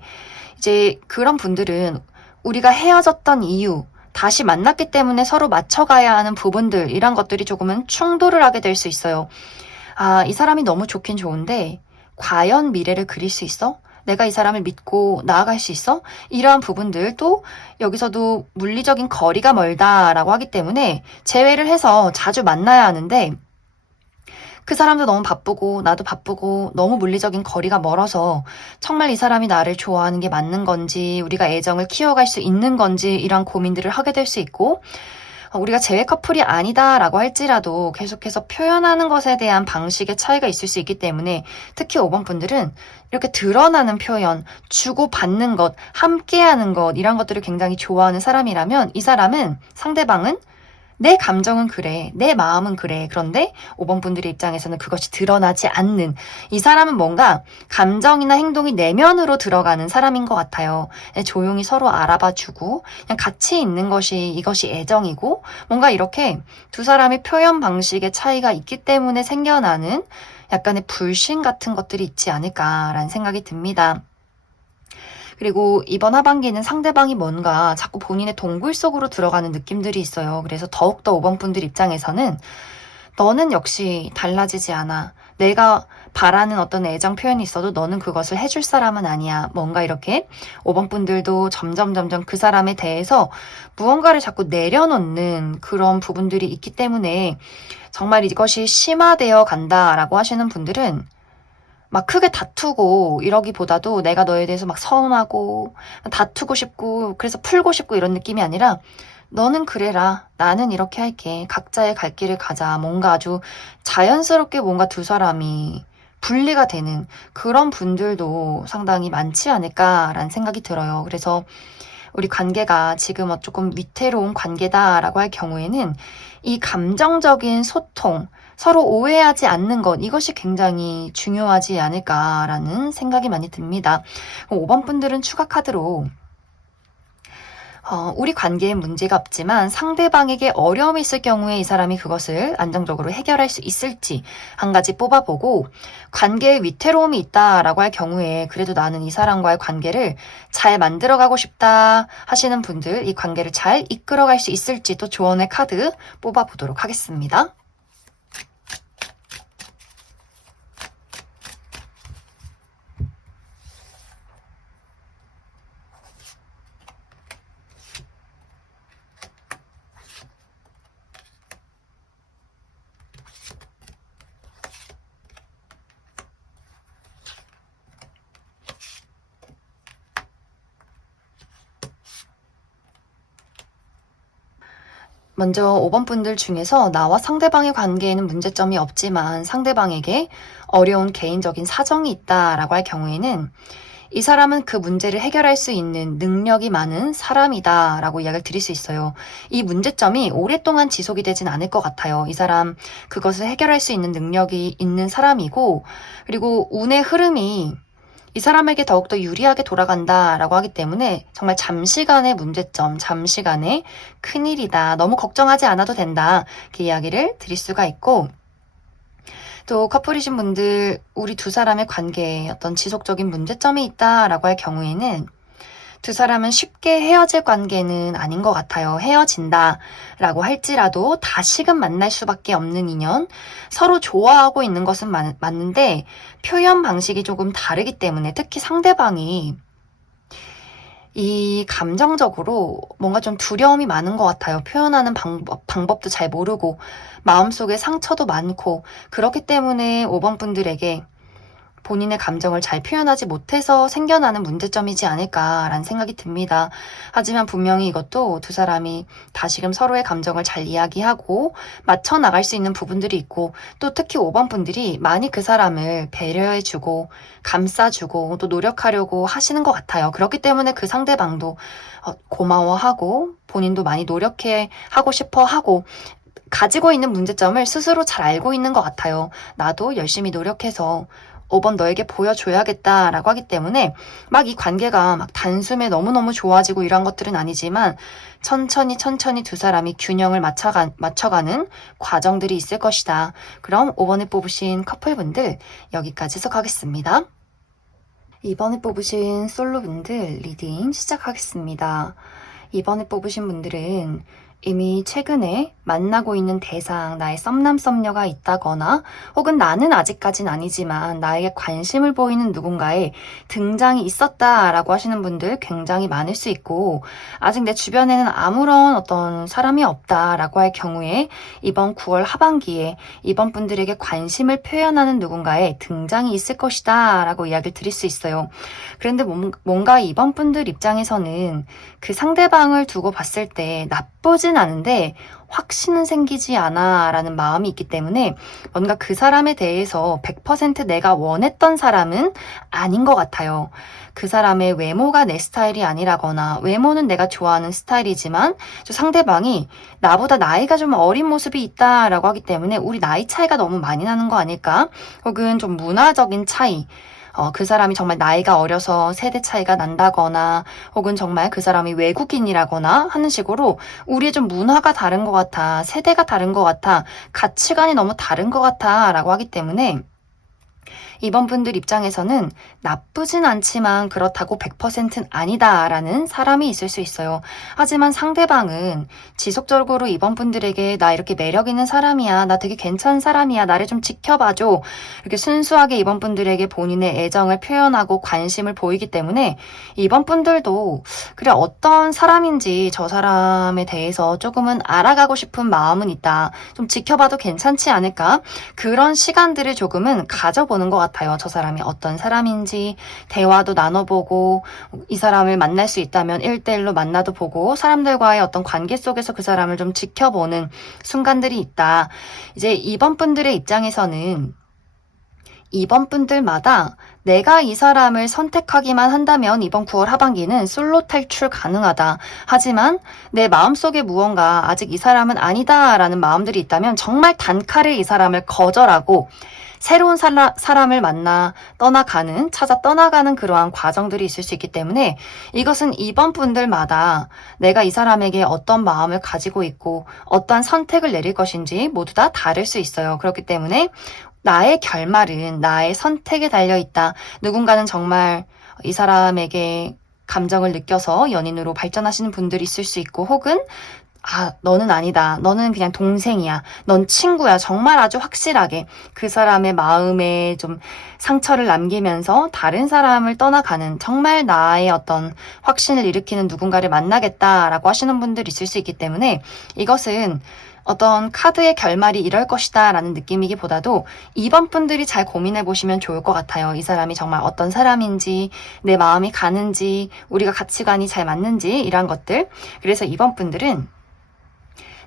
이제 그런 분들은 우리가 헤어졌던 이유 다시 만났기 때문에 서로 맞춰가야 하는 부분들 이런 것들이 조금은 충돌을 하게 될 수 있어요. 이 사람이 너무 좋긴 좋은데 과연 미래를 그릴 수 있어? 내가 이 사람을 믿고 나아갈 수 있어? 이러한 부분들 또 여기서도 물리적인 거리가 멀다라고 하기 때문에 제외를 해서 자주 만나야 하는데 그 사람도 너무 바쁘고 나도 바쁘고 너무 물리적인 거리가 멀어서 정말 이 사람이 나를 좋아하는 게 맞는 건지 우리가 애정을 키워갈 수 있는 건지 이런 고민들을 하게 될 수 있고 우리가 재회 커플이 아니다라고 할지라도 계속해서 표현하는 것에 대한 방식의 차이가 있을 수 있기 때문에 특히 5번 분들은 이렇게 드러나는 표현, 주고받는 것, 함께하는 것 이런 것들을 굉장히 좋아하는 사람이라면 이 사람은 상대방은 내 감정은 그래, 내 마음은 그래. 그런데 5번 분들의 입장에서는 그것이 드러나지 않는 이 사람은 뭔가 감정이나 행동이 내면으로 들어가는 사람인 것 같아요. 조용히 서로 알아봐주고 그냥 같이 있는 것이 이것이 애정이고 뭔가 이렇게 두 사람의 표현 방식의 차이가 있기 때문에 생겨나는 약간의 불신 같은 것들이 있지 않을까라는 생각이 듭니다. 그리고 이번 하반기는 상대방이 뭔가 자꾸 본인의 동굴 속으로 들어가는 느낌들이 있어요. 그래서 더욱더 5번 분들 입장에서는 너는 역시 달라지지 않아. 내가 바라는 어떤 애정 표현이 있어도 너는 그것을 해줄 사람은 아니야. 뭔가 이렇게 5번 분들도 점점 그 사람에 대해서 무언가를 자꾸 내려놓는 그런 부분들이 있기 때문에 정말 이것이 심화되어 간다라고 하시는 분들은 막 크게 다투고 이러기보다도 내가 너에 대해서 막 서운하고 다투고 싶고 그래서 풀고 싶고 이런 느낌이 아니라 너는 그래라. 나는 이렇게 할게. 각자의 갈 길을 가자. 뭔가 아주 자연스럽게 뭔가 두 사람이 분리가 되는 그런 분들도 상당히 많지 않을까라는 생각이 들어요. 그래서 우리 관계가 지금 조금 위태로운 관계다라고 할 경우에는 이 감정적인 소통, 서로 오해하지 않는 것, 이것이 굉장히 중요하지 않을까라는 생각이 많이 듭니다. 5번 분들은 추가 카드로 우리 관계에 문제가 없지만 상대방에게 어려움이 있을 경우에 이 사람이 그것을 안정적으로 해결할 수 있을지 한 가지 뽑아보고 관계에 위태로움이 있다라고 할 경우에 그래도 나는 이 사람과의 관계를 잘 만들어가고 싶다 하시는 분들 이 관계를 잘 이끌어갈 수 있을지 또 조언의 카드 뽑아보도록 하겠습니다. 먼저 5번 분들 중에서 나와 상대방의 관계에는 문제점이 없지만 상대방에게 어려운 개인적인 사정이 있다라고 할 경우에는 이 사람은 그 문제를 해결할 수 있는 능력이 많은 사람이다라고 이야기를 드릴 수 있어요. 이 문제점이 오랫동안 지속이 되진 않을 것 같아요. 이 사람 그것을 해결할 수 있는 능력이 있는 사람이고 그리고 운의 흐름이 이 사람에게 더욱더 유리하게 돌아간다라고 하기 때문에 정말 잠시간의 문제점, 잠시간의 큰일이다. 너무 걱정하지 않아도 된다. 이렇게 이야기를 드릴 수가 있고 또 커플이신 분들 우리 두 사람의 관계에 어떤 지속적인 문제점이 있다라고 할 경우에는 두 사람은 쉽게 헤어질 관계는 아닌 것 같아요. 헤어진다라고 할지라도 다시금 만날 수밖에 없는 인연. 서로 좋아하고 있는 것은 맞는데 표현 방식이 조금 다르기 때문에 특히 상대방이 이 감정적으로 뭔가 좀 두려움이 많은 것 같아요. 표현하는 방법도 잘 모르고 마음속에 상처도 많고 그렇기 때문에 5번 분들에게 본인의 감정을 잘 표현하지 못해서 생겨나는 문제점이지 않을까라는 생각이 듭니다. 하지만 분명히 이것도 두 사람이 다시금 서로의 감정을 잘 이야기하고 맞춰 나갈 수 있는 부분들이 있고 또 특히 5번 분들이 많이 그 사람을 배려해주고 감싸주고 또 노력하려고 하시는 것 같아요. 그렇기 때문에 그 상대방도 고마워하고 본인도 많이 노력해 하고 싶어 하고 가지고 있는 문제점을 스스로 잘 알고 있는 것 같아요. 나도 열심히 노력해서 5번 너에게 보여줘야겠다라고 하기 때문에 막 이 관계가 막 단숨에 너무너무 좋아지고 이런 것들은 아니지만 천천히 두 사람이 균형을 맞춰가는 과정들이 있을 것이다. 그럼 5번을 뽑으신 커플분들 여기까지 해석하겠습니다. 2번을 뽑으신 솔로분들 리딩 시작하겠습니다. 2번을 뽑으신 분들은 이미 최근에 만나고 있는 대상, 나의 썸남 썸녀가 있다거나 혹은 나는 아직까진 아니지만 나에게 관심을 보이는 누군가의 등장이 있었다라고 하시는 분들 굉장히 많을 수 있고, 아직 내 주변에는 아무런 어떤 사람이 없다라고 할 경우에 이번 9월 하반기에 이번 분들에게 관심을 표현하는 누군가의 등장이 있을 것이다 라고 이야기를 드릴 수 있어요. 그런데 뭔가 이번 분들 입장에서는 그 상대방을 두고 봤을 때 나쁘진 않은데 확신은 생기지 않아 라는 마음이 있기 때문에 뭔가 그 사람에 대해서 100% 내가 원했던 사람은 아닌 것 같아요. 그 사람의 외모가 내 스타일이 아니라거나, 외모는 내가 좋아하는 스타일이지만 저 상대방이 나보다 나이가 좀 어린 모습이 있다라고 하기 때문에 우리 나이 차이가 너무 많이 나는 거 아닐까? 혹은 좀 문화적인 차이, 그 사람이 정말 나이가 어려서 세대 차이가 난다거나, 혹은 정말 그 사람이 외국인이라거나 하는 식으로 우리의 좀 문화가 다른 것 같아, 세대가 다른 것 같아, 가치관이 너무 다른 것 같아 라고 하기 때문에 이번 분들 입장에서는 나쁘진 않지만 그렇다고 100%는 아니다라는 사람이 있을 수 있어요. 하지만 상대방은 지속적으로 이번 분들에게 나 이렇게 매력 있는 사람이야, 나 되게 괜찮은 사람이야, 나를 좀 지켜봐줘, 이렇게 순수하게 이번 분들에게 본인의 애정을 표현하고 관심을 보이기 때문에 이번 분들도 그래 어떤 사람인지 저 사람에 대해서 조금은 알아가고 싶은 마음은 있다, 좀 지켜봐도 괜찮지 않을까, 그런 시간들을 조금은 가져보는 것 같아요. 저 사람이 어떤 사람인지 대화도 나눠보고, 이 사람을 만날 수 있다면 1대1로 만나도 보고, 사람들과의 어떤 관계 속에서 그 사람을 좀 지켜보는 순간들이 있다. 이제 이번 분들의 입장에서는 이번 분들마다 내가 이 사람을 선택하기만 한다면 이번 9월 하반기는 솔로 탈출 가능하다. 하지만 내 마음속에 무언가 아직 이 사람은 아니다라는 마음들이 있다면 정말 단칼에 이 사람을 거절하고 새로운 사람을 만나 찾아 떠나가는 그러한 과정들이 있을 수 있기 때문에 이것은 이번 분들마다 내가 이 사람에게 어떤 마음을 가지고 있고 어떠한 선택을 내릴 것인지 모두 다 다를 수 있어요. 그렇기 때문에 나의 결말은 나의 선택에 달려있다. 누군가는 정말 이 사람에게 감정을 느껴서 연인으로 발전하시는 분들이 있을 수 있고, 혹은 너는 아니다, 너는 그냥 동생이야, 넌 친구야, 정말 아주 확실하게 그 사람의 마음에 좀 상처를 남기면서 다른 사람을 떠나가는, 정말 나의 어떤 확신을 일으키는 누군가를 만나겠다라고 하시는 분들이 있을 수 있기 때문에 이것은 어떤 카드의 결말이 이럴 것이다 라는 느낌이기보다도 이번 분들이 잘 고민해 보시면 좋을 것 같아요. 이 사람이 정말 어떤 사람인지, 내 마음이 가는지, 우리가 가치관이 잘 맞는지, 이런 것들. 그래서 이번 분들은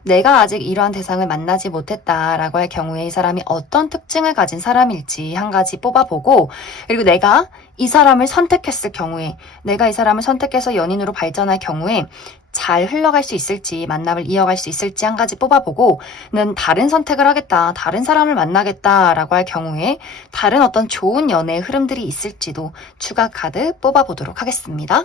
내가 아직 이러한 대상을 만나지 못했다라고 할 경우에 이 사람이 어떤 특징을 가진 사람일지 한 가지 뽑아보고, 그리고 내가 이 사람을 선택했을 경우에, 내가 이 사람을 선택해서 연인으로 발전할 경우에 잘 흘러갈 수 있을지, 만남을 이어갈 수 있을지 한 가지 뽑아보고, 는 다른 선택을 하겠다, 다른 사람을 만나겠다라고 할 경우에 다른 어떤 좋은 연애의 흐름들이 있을지도 추가 카드 뽑아보도록 하겠습니다.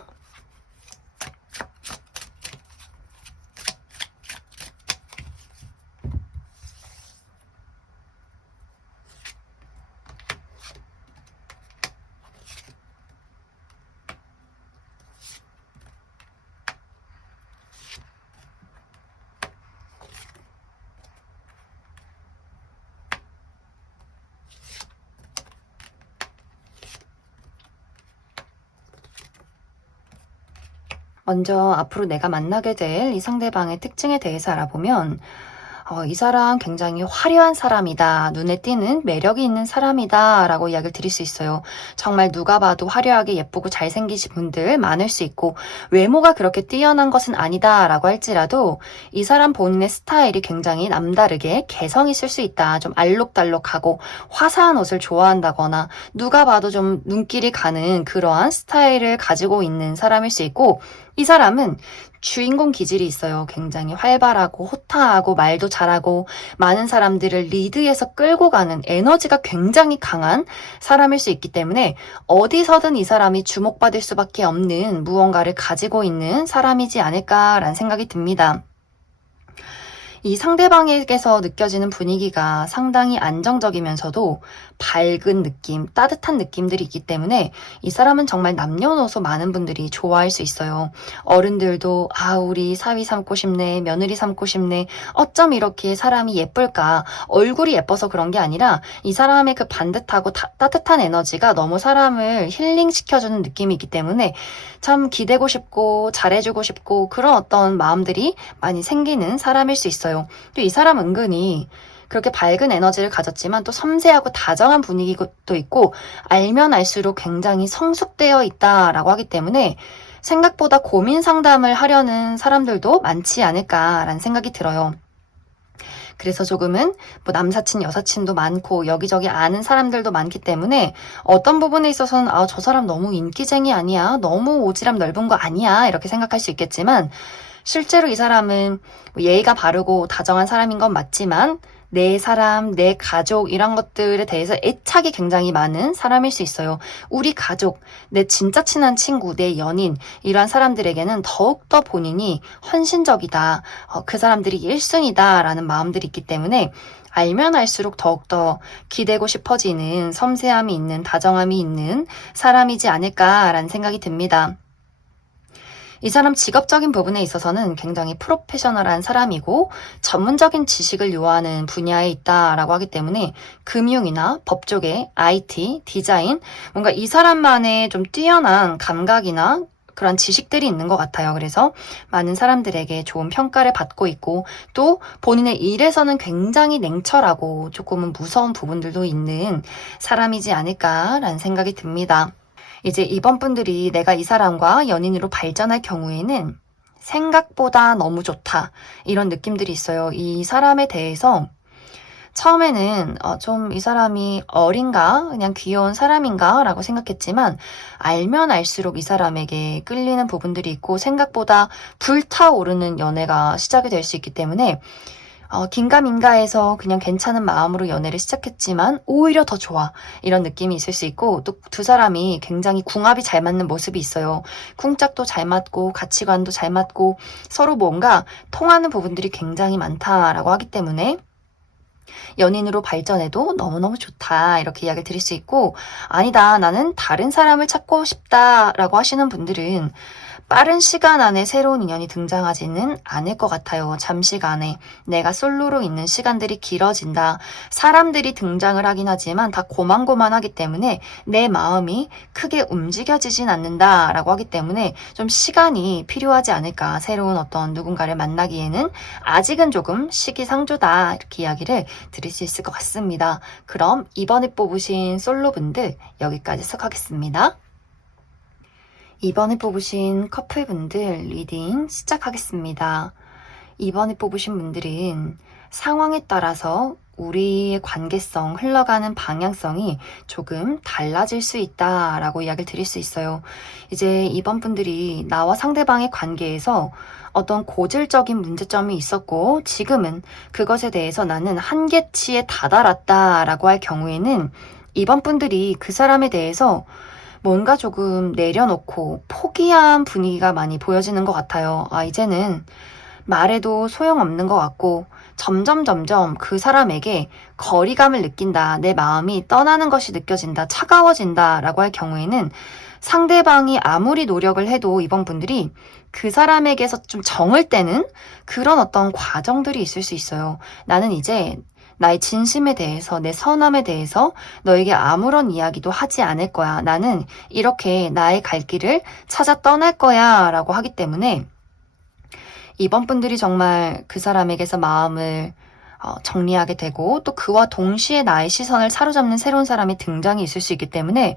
먼저 앞으로 내가 만나게 될 이 상대방의 특징에 대해서 알아보면, 이 사람 굉장히 화려한 사람이다, 눈에 띄는 매력이 있는 사람이다 라고 이야기를 드릴 수 있어요. 정말 누가 봐도 화려하게 예쁘고 잘생기신 분들 많을 수 있고, 외모가 그렇게 뛰어난 것은 아니다 라고 할지라도 이 사람 본인의 스타일이 굉장히 남다르게 개성 있을 수 있다. 좀 알록달록하고 화사한 옷을 좋아한다거나 누가 봐도 좀 눈길이 가는 그러한 스타일을 가지고 있는 사람일 수 있고, 이 사람은 주인공 기질이 있어요. 굉장히 활발하고 호탕하고 말도 잘하고 많은 사람들을 리드해서 끌고 가는 에너지가 굉장히 강한 사람일 수 있기 때문에 어디서든 이 사람이 주목받을 수밖에 없는 무언가를 가지고 있는 사람이지 않을까라는 생각이 듭니다. 이 상대방에게서 느껴지는 분위기가 상당히 안정적이면서도 밝은 느낌, 따뜻한 느낌들이 있기 때문에 이 사람은 정말 남녀노소 많은 분들이 좋아할 수 있어요. 어른들도 우리 사위 삼고 싶네, 며느리 삼고 싶네, 어쩜 이렇게 사람이 예쁠까? 얼굴이 예뻐서 그런 게 아니라 이 사람의 그 반듯하고 따뜻한 에너지가 너무 사람을 힐링시켜주는 느낌이 있기 때문에 참 기대고 싶고 잘해주고 싶고 그런 어떤 마음들이 많이 생기는 사람일 수 있어요. 또 이 사람 은근히 그렇게 밝은 에너지를 가졌지만 또 섬세하고 다정한 분위기도 있고 알면 알수록 굉장히 성숙되어 있다라고 하기 때문에 생각보다 고민 상담을 하려는 사람들도 많지 않을까라는 생각이 들어요. 그래서 조금은 뭐 남사친, 여사친도 많고 여기저기 아는 사람들도 많기 때문에 어떤 부분에 있어서는 저 사람 너무 인기쟁이 아니야? 너무 오지랖 넓은 거 아니야? 이렇게 생각할 수 있겠지만 실제로 이 사람은 예의가 바르고 다정한 사람인 건 맞지만 내 사람, 내 가족 이런 것들에 대해서 애착이 굉장히 많은 사람일 수 있어요. 우리 가족, 내 진짜 친한 친구, 내 연인 이러한 사람들에게는 더욱더 본인이 헌신적이다. 그 사람들이 1순위다 라는 마음들이 있기 때문에 알면 알수록 더욱더 기대고 싶어지는 섬세함이 있는 다정함이 있는 사람이지 않을까라는 생각이 듭니다. 이 사람 직업적인 부분에 있어서는 굉장히 프로페셔널한 사람이고 전문적인 지식을 요하는 분야에 있다라고 하기 때문에 금융이나 법 쪽에 IT, 디자인, 뭔가 이 사람만의 좀 뛰어난 감각이나 그런 지식들이 있는 것 같아요. 그래서 많은 사람들에게 좋은 평가를 받고 있고 또 본인의 일에서는 굉장히 냉철하고 조금은 무서운 부분들도 있는 사람이지 않을까라는 생각이 듭니다. 이제 이번 분들이 내가 이 사람과 연인으로 발전할 경우에는 생각보다 너무 좋다. 이런 느낌들이 있어요. 이 사람에 대해서 처음에는 좀 이 사람이 어린가? 그냥 귀여운 사람인가? 라고 생각했지만 알면 알수록 이 사람에게 끌리는 부분들이 있고 생각보다 불타오르는 연애가 시작이 될 수 있기 때문에 긴가민가해서 그냥 괜찮은 마음으로 연애를 시작했지만 오히려 더 좋아. 이런 느낌이 있을 수 있고 또 두 사람이 굉장히 궁합이 잘 맞는 모습이 있어요. 쿵짝도 잘 맞고 가치관도 잘 맞고 서로 뭔가 통하는 부분들이 굉장히 많다라고 하기 때문에 연인으로 발전해도 너무너무 좋다 이렇게 이야기를 드릴 수 있고 아니다 나는 다른 사람을 찾고 싶다라고 하시는 분들은 빠른 시간 안에 새로운 인연이 등장하지는 않을 것 같아요. 잠시간에 내가 솔로로 있는 시간들이 길어진다. 사람들이 등장을 하긴 하지만 다 고만고만하기 때문에 내 마음이 크게 움직여지진 않는다라고 하기 때문에 좀 시간이 필요하지 않을까. 새로운 어떤 누군가를 만나기에는 아직은 조금 시기상조다 이렇게 이야기를 드릴 수 있을 것 같습니다. 그럼 이번에 뽑으신 솔로분들 여기까지 수고하겠습니다. 이번에 뽑으신 커플분들 리딩 시작하겠습니다. 이번에 뽑으신 분들은 상황에 따라서 우리의 관계성, 흘러가는 방향성이 조금 달라질 수 있다라고 이야기를 드릴 수 있어요. 이제 이번 분들이 나와 상대방의 관계에서 어떤 고질적인 문제점이 있었고 지금은 그것에 대해서 나는 한계치에 다다랐다라고 할 경우에는 이번 분들이 그 사람에 대해서 뭔가 조금 내려놓고 포기한 분위기가 많이 보여지는 것 같아요. 이제는 말해도 소용없는 것 같고 점점 그 사람에게 거리감을 느낀다. 내 마음이 떠나는 것이 느껴진다. 차가워진다. 라고 할 경우에는 상대방이 아무리 노력을 해도 이번 분들이 그 사람에게서 좀 정을 떼는 그런 어떤 과정들이 있을 수 있어요. 나는 이제 나의 진심에 대해서, 내 선함에 대해서 너에게 아무런 이야기도 하지 않을 거야. 나는 이렇게 나의 갈 길을 찾아 떠날 거야. 라고 하기 때문에 이번 분들이 정말 그 사람에게서 마음을 정리하게 되고 또 그와 동시에 나의 시선을 사로잡는 새로운 사람이 등장이 있을 수 있기 때문에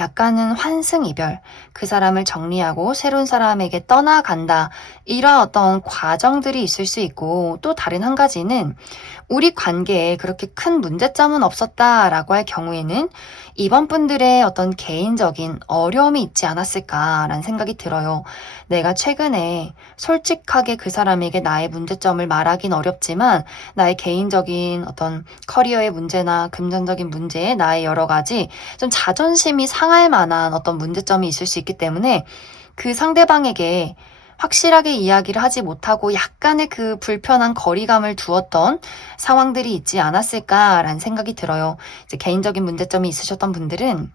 약간은 환승이별, 그 사람을 정리하고 새로운 사람에게 떠나간다. 이런 어떤 과정들이 있을 수 있고 또 다른 한 가지는 우리 관계에 그렇게 큰 문제점은 없었다라고 할 경우에는 이번 분들의 어떤 개인적인 어려움이 있지 않았을까라는 생각이 들어요. 내가 최근에 솔직하게 그 사람에게 나의 문제점을 말하긴 어렵지만 나의 개인적인 어떤 커리어의 문제나 금전적인 문제, 나의 여러 가지 좀 자존심이 상할 만한 어떤 문제점이 있을 수 있기 때문에 그 상대방에게 확실하게 이야기를 하지 못하고 약간의 그 불편한 거리감을 두었던 상황들이 있지 않았을까라는 생각이 들어요. 이제 개인적인 문제점이 있으셨던 분들은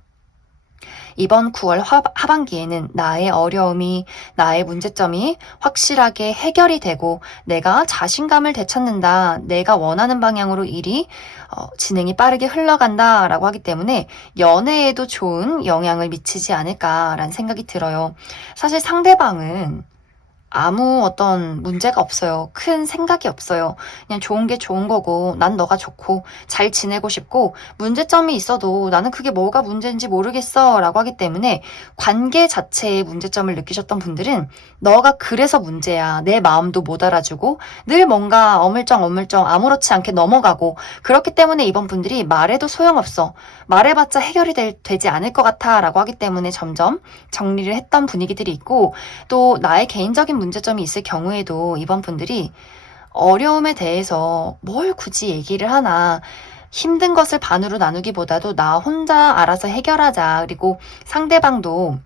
이번 9월 하반기에는 나의 어려움이, 나의 문제점이 확실하게 해결이 되고 내가 자신감을 되찾는다, 내가 원하는 방향으로 일이 진행이 빠르게 흘러간다라고 하기 때문에 연애에도 좋은 영향을 미치지 않을까라는 생각이 들어요. 사실 상대방은 아무 어떤 문제가 없어요. 큰 생각이 없어요. 그냥 좋은 게 좋은 거고, 난 너가 좋고, 잘 지내고 싶고, 문제점이 있어도 나는 그게 뭐가 문제인지 모르겠어. 라고 하기 때문에 관계 자체에 문제점을 느끼셨던 분들은 너가 그래서 문제야. 내 마음도 못 알아주고, 늘 뭔가 어물쩡 아무렇지 않게 넘어가고, 그렇기 때문에 이번 분들이 말해도 소용없어. 말해봤자 해결이 되지 않을 것 같아. 라고 하기 때문에 점점 정리를 했던 분위기들이 있고, 또 나의 개인적인 문제점이 있을 경우에도 이번 분들이 어려움에 대해서 뭘 굳이 얘기를 하나, 힘든 것을 반으로 나누기보다도 나 혼자 알아서 해결하자. 그리고 상대방도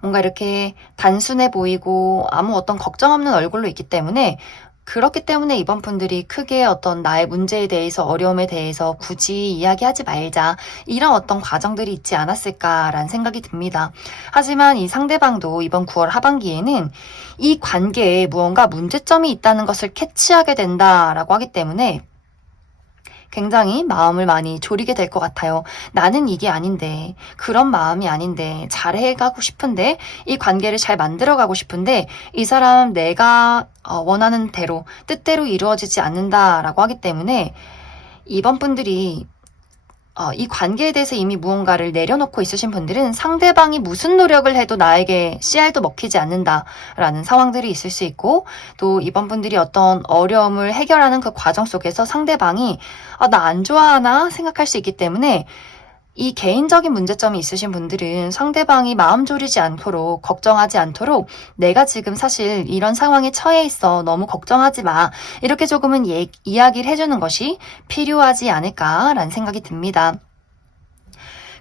뭔가 이렇게 단순해 보이고 아무 어떤 걱정 없는 얼굴로 있기 때문에, 그렇기 때문에 이번 분들이 크게 어떤 나의 문제에 대해서, 어려움에 대해서 굳이 이야기하지 말자, 이런 어떤 과정들이 있지 않았을까라는 생각이 듭니다. 하지만 이 상대방도 이번 9월 하반기에는 이 관계에 무언가 문제점이 있다는 것을 캐치하게 된다라고 하기 때문에 굉장히 마음을 많이 졸이게 될 것 같아요. 나는 이게 아닌데, 그런 마음이 아닌데, 잘해가고 싶은데, 이 관계를 잘 만들어가고 싶은데, 이 사람 내가 원하는 대로, 뜻대로 이루어지지 않는다라고 하기 때문에 이번 분들이 이 관계에 대해서 이미 무언가를 내려놓고 있으신 분들은 상대방이 무슨 노력을 해도 나에게 씨알도 먹히지 않는다라는 상황들이 있을 수 있고, 또 이번 분들이 어떤 어려움을 해결하는 그 과정 속에서 상대방이 나 안 좋아하나 생각할 수 있기 때문에, 이 개인적인 문제점이 있으신 분들은 상대방이 마음 졸이지 않도록, 걱정하지 않도록, 내가 지금 사실 이런 상황에 처해 있어, 너무 걱정하지 마, 이렇게 조금은 이야기를 해주는 것이 필요하지 않을까라는 생각이 듭니다.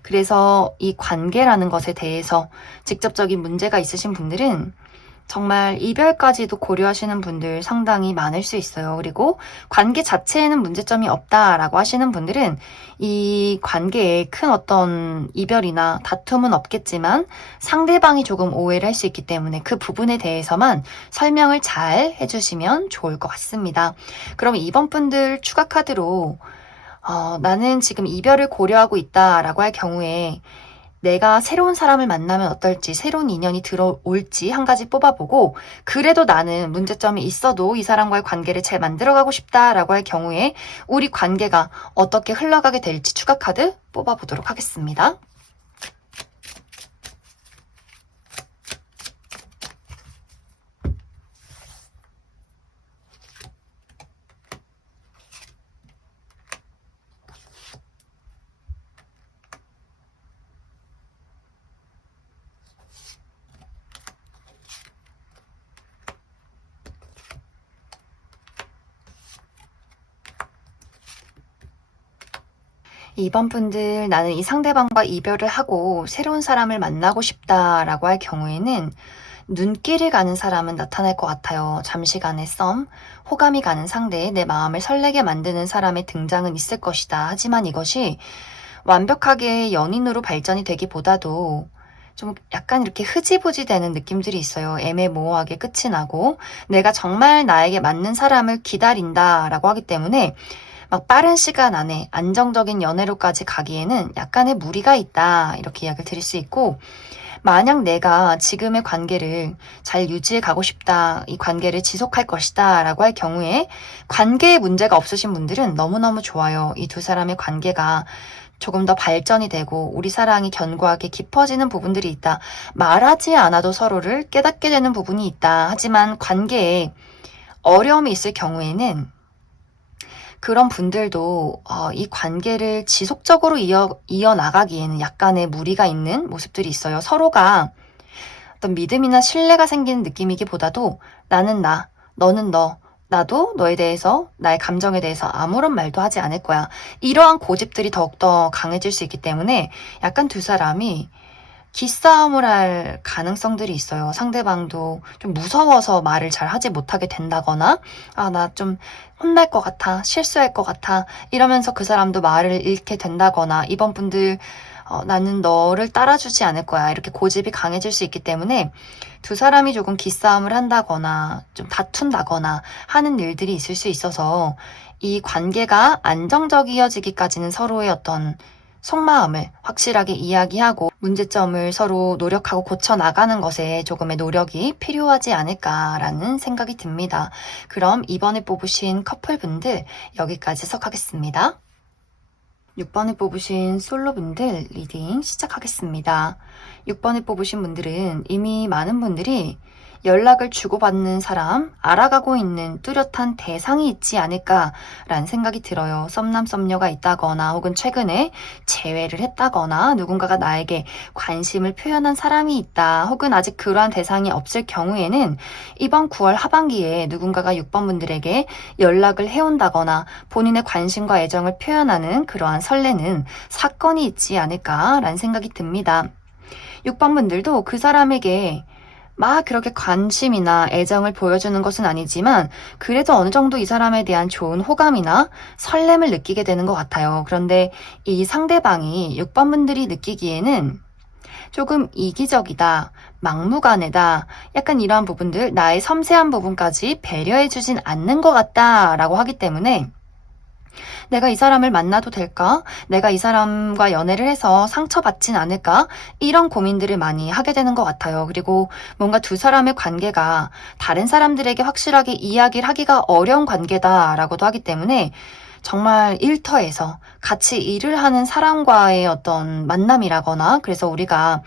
그래서 이 관계라는 것에 대해서 직접적인 문제가 있으신 분들은 정말 이별까지도 고려하시는 분들 상당히 많을 수 있어요. 그리고 관계 자체에는 문제점이 없다라고 하시는 분들은 이 관계에 큰 어떤 이별이나 다툼은 없겠지만 상대방이 조금 오해를 할 수 있기 때문에 그 부분에 대해서만 설명을 잘 해주시면 좋을 것 같습니다. 그럼 이번 분들 추가 카드로 나는 지금 이별을 고려하고 있다라고 할 경우에 내가 새로운 사람을 만나면 어떨지, 새로운 인연이 들어올지 한 가지 뽑아보고, 그래도 나는 문제점이 있어도 이 사람과의 관계를 잘 만들어가고 싶다라고 할 경우에 우리 관계가 어떻게 흘러가게 될지 추가 카드 뽑아보도록 하겠습니다. 이번 분들, 나는 이 상대방과 이별을 하고 새로운 사람을 만나고 싶다라고 할 경우에는 눈길이 가는 사람은 나타날 것 같아요. 잠시간의 썸, 호감이 가는 상대에 내 마음을 설레게 만드는 사람의 등장은 있을 것이다. 하지만 이것이 완벽하게 연인으로 발전이 되기보다도 좀 약간 이렇게 흐지부지 되는 느낌들이 있어요. 애매모호하게 끝이 나고, 내가 정말 나에게 맞는 사람을 기다린다라고 하기 때문에 막 빠른 시간 안에 안정적인 연애로까지 가기에는 약간의 무리가 있다, 이렇게 이야기를 드릴 수 있고, 만약 내가 지금의 관계를 잘 유지해 가고 싶다, 이 관계를 지속할 것이다 라고 할 경우에 관계에 문제가 없으신 분들은 너무너무 좋아요. 이 두 사람의 관계가 조금 더 발전이 되고 우리 사랑이 견고하게 깊어지는 부분들이 있다. 말하지 않아도 서로를 깨닫게 되는 부분이 있다. 하지만 관계에 어려움이 있을 경우에는 그런 분들도 이 관계를 지속적으로 이어나가기에는 약간의 무리가 있는 모습들이 있어요. 서로가 어떤 믿음이나 신뢰가 생기는 느낌이기보다도 나는 나, 너는 너, 나도 너에 대해서, 나의 감정에 대해서 아무런 말도 하지 않을 거야. 이러한 고집들이 더욱더 강해질 수 있기 때문에 약간 두 사람이 기싸움을 할 가능성들이 있어요. 상대방도 좀 무서워서 말을 잘 하지 못하게 된다거나, 아, 나 좀 혼날 것 같아, 실수할 것 같아, 이러면서 그 사람도 말을 잃게 된다거나, 이번 분들, 나는 너를 따라주지 않을 거야. 이렇게 고집이 강해질 수 있기 때문에 두 사람이 조금 기싸움을 한다거나, 좀 다툰다거나 하는 일들이 있을 수 있어서 이 관계가 안정적이어지기까지는 서로의 어떤 속마음을 확실하게 이야기하고 문제점을 서로 노력하고 고쳐 나가는 것에 조금의 노력이 필요하지 않을까라는 생각이 듭니다. 그럼 이번에 뽑으신 커플분들 여기까지 해석하겠습니다. 6번에 뽑으신 솔로분들 리딩 시작하겠습니다. 6번에 뽑으신 분들은 이미 많은 분들이 연락을 주고받는 사람, 알아가고 있는 뚜렷한 대상이 있지 않을까라는 생각이 들어요. 썸남 썸녀가 있다거나 혹은 최근에 재회를 했다거나 누군가가 나에게 관심을 표현한 사람이 있다 혹은 아직 그러한 대상이 없을 경우에는 이번 9월 하반기에 누군가가 6번 분들에게 연락을 해온다거나 본인의 관심과 애정을 표현하는 그러한 설레는 사건이 있지 않을까라는 생각이 듭니다. 6번 분들도 그 사람에게 막 그렇게 관심이나 애정을 보여주는 것은 아니지만 그래도 어느 정도 이 사람에 대한 좋은 호감이나 설렘을 느끼게 되는 것 같아요. 그런데 이 상대방이 6번 분들이 느끼기에는 조금 이기적이다, 막무가내다, 약간 이러한 부분들, 나의 섬세한 부분까지 배려해주진 않는 것 같다라고 하기 때문에 내가 이 사람을 만나도 될까? 내가 이 사람과 연애를 해서 상처받진 않을까? 이런 고민들을 많이 하게 되는 것 같아요. 그리고 뭔가 두 사람의 관계가 다른 사람들에게 확실하게 이야기를 하기가 어려운 관계다라고도 하기 때문에 정말 일터에서 같이 일을 하는 사람과의 어떤 만남이라거나 그래서 우리가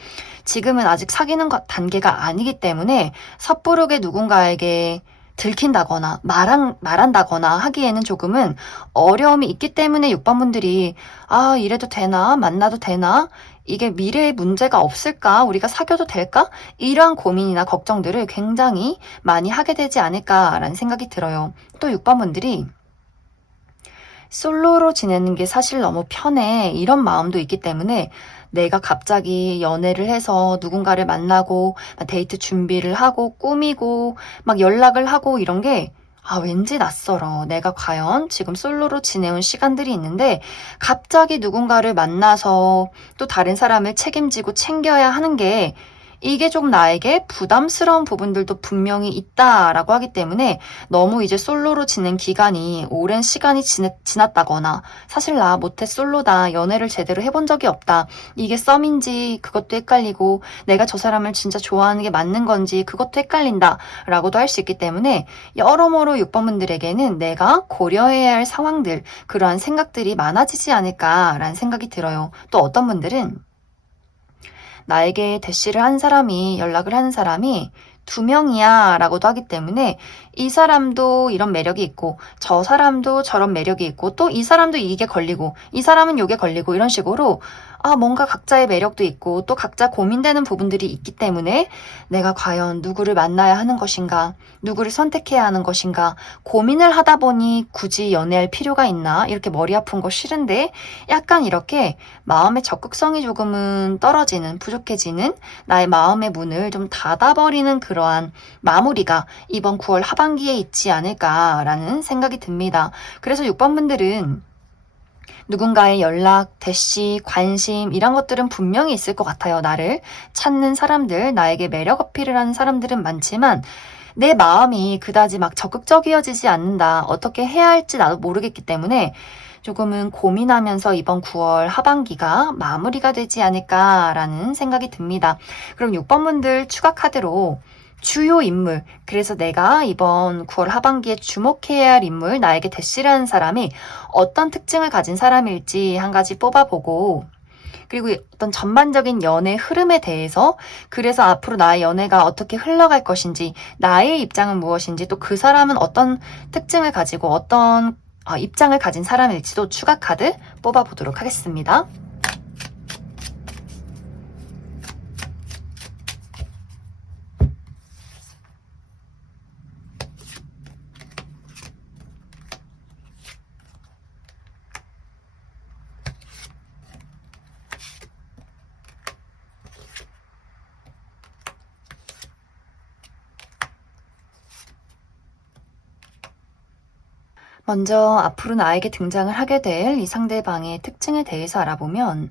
지금은 아직 사귀는 단계가 아니기 때문에 섣부르게 누군가에게 들킨다거나 말한다거나 하기에는 조금은 어려움이 있기 때문에 6번 분들이 아, 이래도 되나? 만나도 되나? 이게 미래에 문제가 없을까? 우리가 사귀어도 될까? 이러한 고민이나 걱정들을 굉장히 많이 하게 되지 않을까라는 생각이 들어요. 또 6번 분들이 솔로로 지내는 게 사실 너무 편해. 이런 마음도 있기 때문에 내가 갑자기 연애를 해서 누군가를 만나고 데이트 준비를 하고 꾸미고 막 연락을 하고 이런 게 왠지 낯설어. 내가 과연 지금 솔로로 지내온 시간들이 있는데 갑자기 누군가를 만나서 또 다른 사람을 책임지고 챙겨야 하는 게 이게 좀 나에게 부담스러운 부분들도 분명히 있다라고 하기 때문에 너무 이제 솔로로 지낸 기간이 오랜 시간이 지났다거나 사실 나 모태 솔로다 연애를 제대로 해본 적이 없다 이게 썸인지 그것도 헷갈리고 내가 저 사람을 진짜 좋아하는 게 맞는 건지 그것도 헷갈린다 라고도 할 수 있기 때문에 여러모로 6번분들에게는 내가 고려해야 할 상황들 그러한 생각들이 많아지지 않을까라는 생각이 들어요. 또 어떤 분들은 나에게 대시를 한 사람이 연락을 하는 사람이 2명이야 라고도 하기 때문에 이 사람도 이런 매력이 있고 저 사람도 저런 매력이 있고 또 이 사람도 이게 걸리고 이 사람은 요게 걸리고 이런 식으로 뭔가 각자의 매력도 있고 또 각자 고민되는 부분들이 있기 때문에 내가 과연 누구를 만나야 하는 것인가 누구를 선택해야 하는 것인가 고민을 하다 보니 굳이 연애할 필요가 있나 이렇게 머리 아픈 거 싫은데 약간 이렇게 마음의 적극성이 조금은 떨어지는 부족해지는 나의 마음의 문을 좀 닫아버리는 그러한 마무리가 이번 9월 하반기에 있지 않을까라는 생각이 듭니다. 그래서 6번 분들은 누군가의 연락, 대시, 관심 이런 것들은 분명히 있을 것 같아요. 나를 찾는 사람들, 나에게 매력 어필을 하는 사람들은 많지만 내 마음이 그다지 막 적극적이어지지 않는다. 어떻게 해야 할지 나도 모르겠기 때문에 조금은 고민하면서 이번 9월 하반기가 마무리가 되지 않을까라는 생각이 듭니다. 그럼 6번 분들 추가 카드로 주요 인물, 그래서 내가 이번 9월 하반기에 주목해야 할 인물, 나에게 대시라는 사람이 어떤 특징을 가진 사람일지 한 가지 뽑아보고 그리고 어떤 전반적인 연애 흐름에 대해서 그래서 앞으로 나의 연애가 어떻게 흘러갈 것인지 나의 입장은 무엇인지 또 그 사람은 어떤 특징을 가지고 어떤 입장을 가진 사람일지도 추가 카드 뽑아보도록 하겠습니다. 먼저 앞으로 나에게 등장을 하게 될 이 상대방의 특징에 대해서 알아보면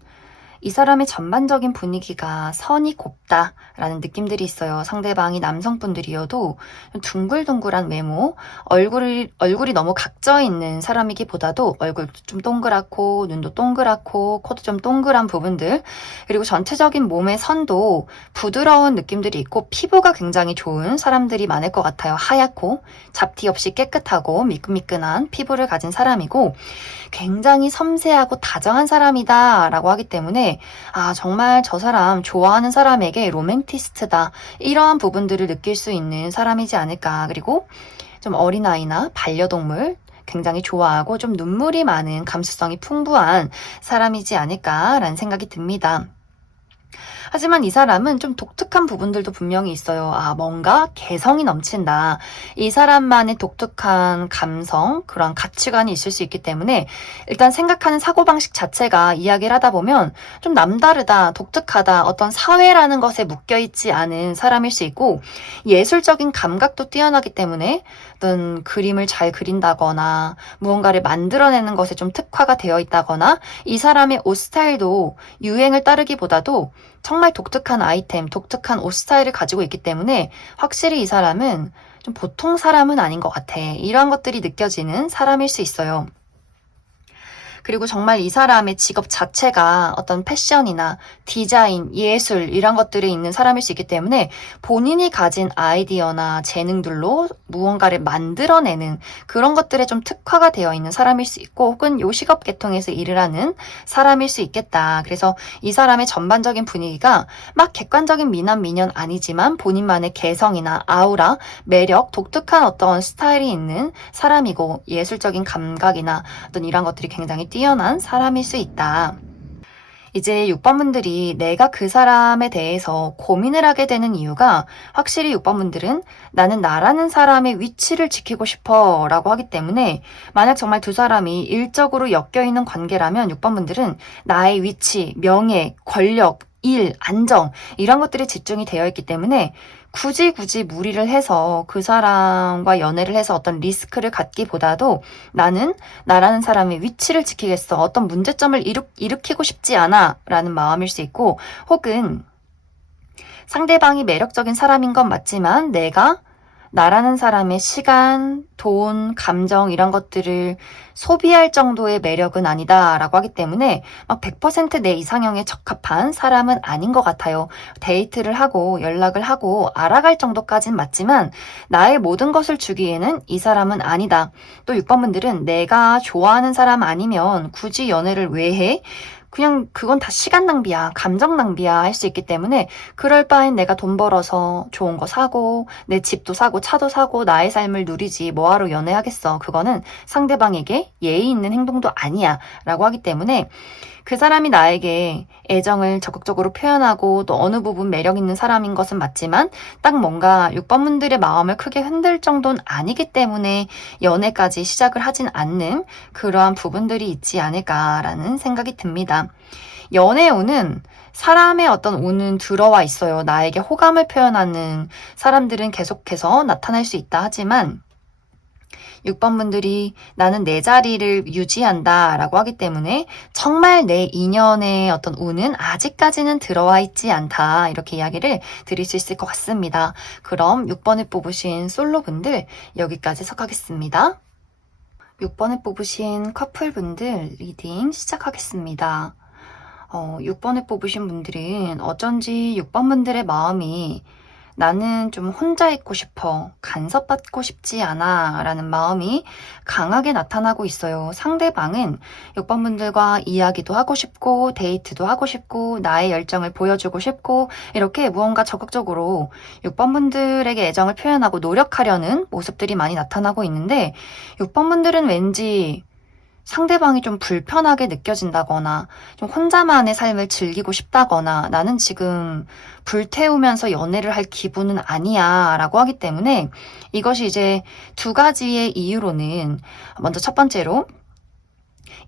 이 사람의 전반적인 분위기가 선이 곱다라는 느낌들이 있어요. 상대방이 남성분들이어도 좀 둥글둥글한 외모, 얼굴이 너무 각져 있는 사람이기보다도 얼굴도 좀 동그랗고, 눈도 동그랗고, 코도 좀 동그란 부분들, 그리고 전체적인 몸의 선도 부드러운 느낌들이 있고, 피부가 굉장히 좋은 사람들이 많을 것 같아요. 하얗고, 잡티 없이 깨끗하고, 미끈미끈한 피부를 가진 사람이고, 굉장히 섬세하고 다정한 사람이다 라고 하기 때문에 아, 정말 저 사람 좋아하는 사람에게 로맨티스트다, 이러한 부분들을 느낄 수 있는 사람이지 않을까. 그리고 좀 어린아이나 반려동물 굉장히 좋아하고 좀 눈물이 많은 감수성이 풍부한 사람이지 않을까라는 생각이 듭니다. 하지만 이 사람은 좀 독특한 부분들도 분명히 있어요. 아, 뭔가 개성이 넘친다. 이 사람만의 독특한 감성, 그런 가치관이 있을 수 있기 때문에 일단 생각하는 사고방식 자체가 이야기를 하다 보면 좀 남다르다, 독특하다, 어떤 사회라는 것에 묶여있지 않은 사람일 수 있고 예술적인 감각도 뛰어나기 때문에 어떤 그림을 잘 그린다거나 무언가를 만들어내는 것에 좀 특화가 되어 있다거나 이 사람의 옷 스타일도 유행을 따르기보다도 정말 독특한 아이템, 독특한 옷 스타일을 가지고 있기 때문에 확실히 이 사람은 좀 보통 사람은 아닌 것 같아. 이러한 것들이 느껴지는 사람일 수 있어요. 그리고 정말 이 사람의 직업 자체가 어떤 패션이나 디자인, 예술 이런 것들에 있는 사람일 수 있기 때문에 본인이 가진 아이디어나 재능들로 무언가를 만들어내는 그런 것들에 좀 특화가 되어 있는 사람일 수 있고 혹은 요식업 계통에서 일을 하는 사람일 수 있겠다. 그래서 이 사람의 전반적인 분위기가 막 객관적인 미남 미녀는 아니지만 본인만의 개성이나 아우라, 매력, 독특한 어떤 스타일이 있는 사람이고 예술적인 감각이나 어떤 이런 것들이 굉장히 뛰어난 사람일 수 있다. 이제 6번분들이 내가 그 사람에 대해서 고민을 하게 되는 이유가 확실히 6번분들은 나는 나라는 사람의 위치를 지키고 싶어 라고 하기 때문에 만약 정말 두 사람이 일적으로 엮여있는 관계라면 6번분들은 나의 위치, 명예, 권력, 일, 안정 이런 것들이 집중이 되어 있기 때문에 굳이 무리를 해서 그 사람과 연애를 해서 어떤 리스크를 갖기보다도 나는 나라는 사람의 위치를 지키겠어. 어떤 문제점을 일으키고 싶지 않아 라는 마음일 수 있고 혹은 상대방이 매력적인 사람인 건 맞지만 내가 나라는 사람의 시간, 돈, 감정 이런 것들을 소비할 정도의 매력은 아니다라고 하기 때문에 막 100% 내 이상형에 적합한 사람은 아닌 것 같아요. 데이트를 하고 연락을 하고 알아갈 정도까진 맞지만 나의 모든 것을 주기에는 이 사람은 아니다. 또 6번분들은 내가 좋아하는 사람 아니면 굳이 연애를 왜 해? 그냥 그건 다 시간 낭비야, 감정 낭비야 할 수 있기 때문에 그럴 바엔 내가 돈 벌어서 좋은 거 사고 내 집도 사고 차도 사고 나의 삶을 누리지 뭐하러 연애하겠어. 그거는 상대방에게 예의 있는 행동도 아니야 라고 하기 때문에 그 사람이 나에게 애정을 적극적으로 표현하고 또 어느 부분 매력 있는 사람인 것은 맞지만 딱 뭔가 6번분들의 마음을 크게 흔들 정도는 아니기 때문에 연애까지 시작을 하진 않는 그러한 부분들이 있지 않을까라는 생각이 듭니다. 연애 운은 사람의 어떤 운은 들어와 있어요. 나에게 호감을 표현하는 사람들은 계속해서 나타날 수 있다 하지만 6번분들이 나는 내 자리를 유지한다 라고 하기 때문에 정말 내 인연의 어떤 운은 아직까지는 들어와 있지 않다 이렇게 이야기를 드릴 수 있을 것 같습니다. 그럼 6번을 뽑으신 솔로분들 여기까지 속하겠습니다. 6번을 뽑으신 커플분들 리딩 시작하겠습니다. 6번을 뽑으신 분들은 어쩐지 6번분들의 마음이 나는 좀 혼자 있고 싶어, 간섭받고 싶지 않아 라는 마음이 강하게 나타나고 있어요. 상대방은 6번분들과 이야기도 하고 싶고 데이트도 하고 싶고 나의 열정을 보여주고 싶고 이렇게 무언가 적극적으로 6번분들에게 애정을 표현하고 노력하려는 모습들이 많이 나타나고 있는데 6번분들은 왠지 상대방이 좀 불편하게 느껴진다거나 좀 혼자만의 삶을 즐기고 싶다거나 나는 지금 불태우면서 연애를 할 기분은 아니야 라고 하기 때문에 이것이 이제 두 가지의 이유로는 먼저 첫 번째로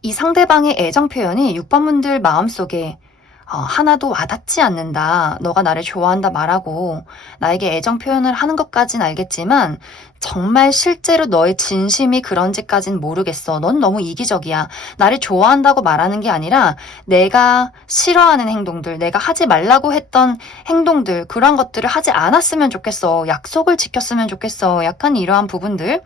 이 상대방의 애정 표현이 6번분들 마음속에 하나도 와닿지 않는다. 너가 나를 좋아한다 말하고 나에게 애정 표현을 하는 것까진 알겠지만 정말 실제로 너의 진심이 그런지까진 모르겠어. 넌 너무 이기적이야. 나를 좋아한다고 말하는 게 아니라 내가 싫어하는 행동들, 내가 하지 말라고 했던 행동들, 그런 것들을 하지 않았으면 좋겠어. 약속을 지켰으면 좋겠어. 약간 이러한 부분들.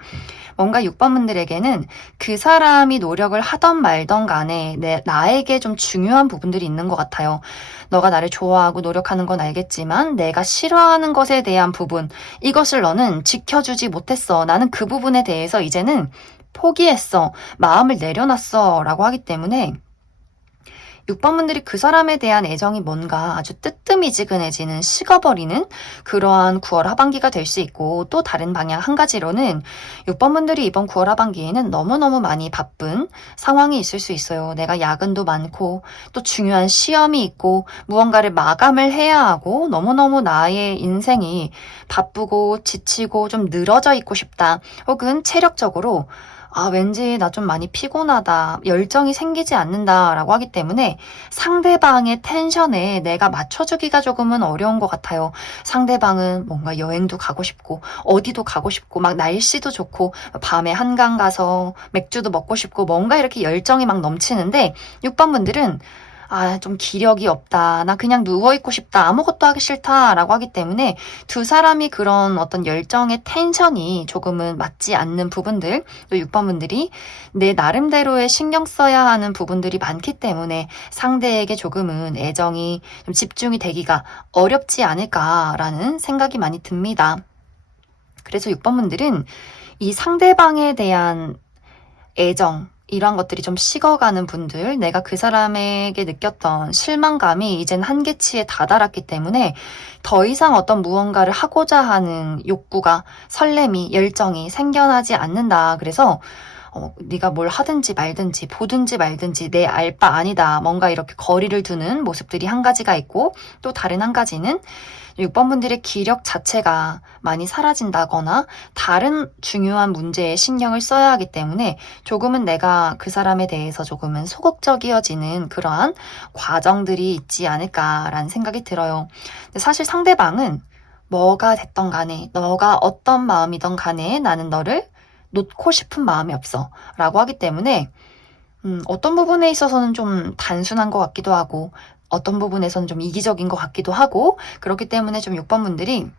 뭔가 6번 분들에게는 그 사람이 노력을 하던 말던 간에 나에게 좀 중요한 부분들이 있는 것 같아요. 너가 나를 좋아하고 노력하는 건 알겠지만 내가 싫어하는 것에 대한 부분, 이것을 너는 지켜주지 못했어. 나는 그 부분에 대해서 이제는 포기했어. 마음을 내려놨어. 라고 하기 때문에 6번 분들이 그 사람에 대한 애정이 뭔가 아주 뜨뜻미지근해지는 식어버리는 그러한 9월 하반기가 될 수 있고, 또 다른 방향 한 가지로는 6번 분들이 이번 9월 하반기에는 너무너무 많이 바쁜 상황이 있을 수 있어요. 내가 야근도 많고 또 중요한 시험이 있고 무언가를 마감을 해야 하고 너무너무 나의 인생이 바쁘고 지치고 좀 늘어져 있고 싶다. 혹은 체력적으로 왠지 나 좀 많이 피곤하다, 열정이 생기지 않는다라고 하기 때문에 상대방의 텐션에 내가 맞춰주기가 조금은 어려운 것 같아요. 상대방은 뭔가 여행도 가고 싶고, 어디도 가고 싶고, 막 날씨도 좋고, 밤에 한강 가서 맥주도 먹고 싶고, 뭔가 이렇게 열정이 막 넘치는데, 6번 분들은 좀 기력이 없다. 나 그냥 누워있고 싶다. 아무것도 하기 싫다. 라고 하기 때문에 두 사람이 그런 어떤 열정의 텐션이 조금은 맞지 않는 부분들, 또 6번 분들이 내 나름대로의 신경 써야 하는 부분들이 많기 때문에 상대에게 조금은 애정이 좀 집중이 되기가 어렵지 않을까라는 생각이 많이 듭니다. 그래서 6번 분들은 이 상대방에 대한 애정, 이런 것들이 좀 식어가는 분들, 내가 그 사람에게 느꼈던 실망감이 이젠 한계치에 다다랐기 때문에 더 이상 어떤 무언가를 하고자 하는 욕구가, 설렘이, 열정이 생겨나지 않는다. 그래서 네가 뭘 하든지 말든지 보든지 말든지 내 알 바 아니다. 뭔가 이렇게 거리를 두는 모습들이 한 가지가 있고, 또 다른 한 가지는 6번 분들의 기력 자체가 많이 사라진다거나 다른 중요한 문제에 신경을 써야 하기 때문에 조금은 내가 그 사람에 대해서 조금은 소극적이어지는 그러한 과정들이 있지 않을까라는 생각이 들어요. 근데 사실 상대방은 뭐가 됐던 간에, 너가 어떤 마음이던 간에 나는 너를 놓고 싶은 마음이 없어 라고 하기 때문에 어떤 부분에 있어서는 좀 단순한 것 같기도 하고, 어떤 부분에서는 좀 이기적인 것 같기도 하고, 그렇기 때문에 좀 6번 분들이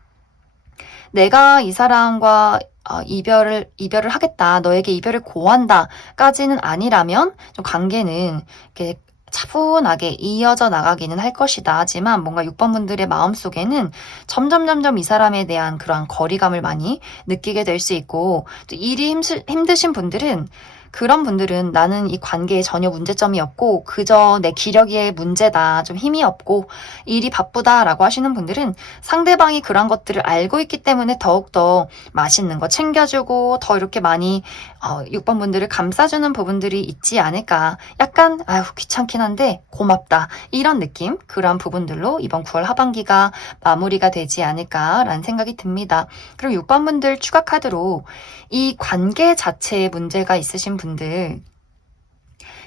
내가 이 사람과 이별을 하겠다, 너에게 이별을 고한다 까지는 아니라면 좀 관계는 이렇게 차분하게 이어져 나가기는 할 것이다. 하지만 뭔가 6번 분들의 마음속에는 점점 이 사람에 대한 그러한 거리감을 많이 느끼게 될 수 있고, 또 일이 힘드신 분들은, 그런 분들은 나는 이 관계에 전혀 문제점이 없고 그저 내 기력의 문제다, 좀 힘이 없고 일이 바쁘다라고 하시는 분들은 상대방이 그런 것들을 알고 있기 때문에 더욱더 맛있는 거 챙겨주고 더 이렇게 많이 6번 분들을 감싸주는 부분들이 있지 않을까. 약간 귀찮긴 한데 고맙다, 이런 느낌, 그런 부분들로 이번 9월 하반기가 마무리가 되지 않을까라는 생각이 듭니다. 그리고 6번 분들 추가 카드로 이 관계 자체에 문제가 있으신 분들,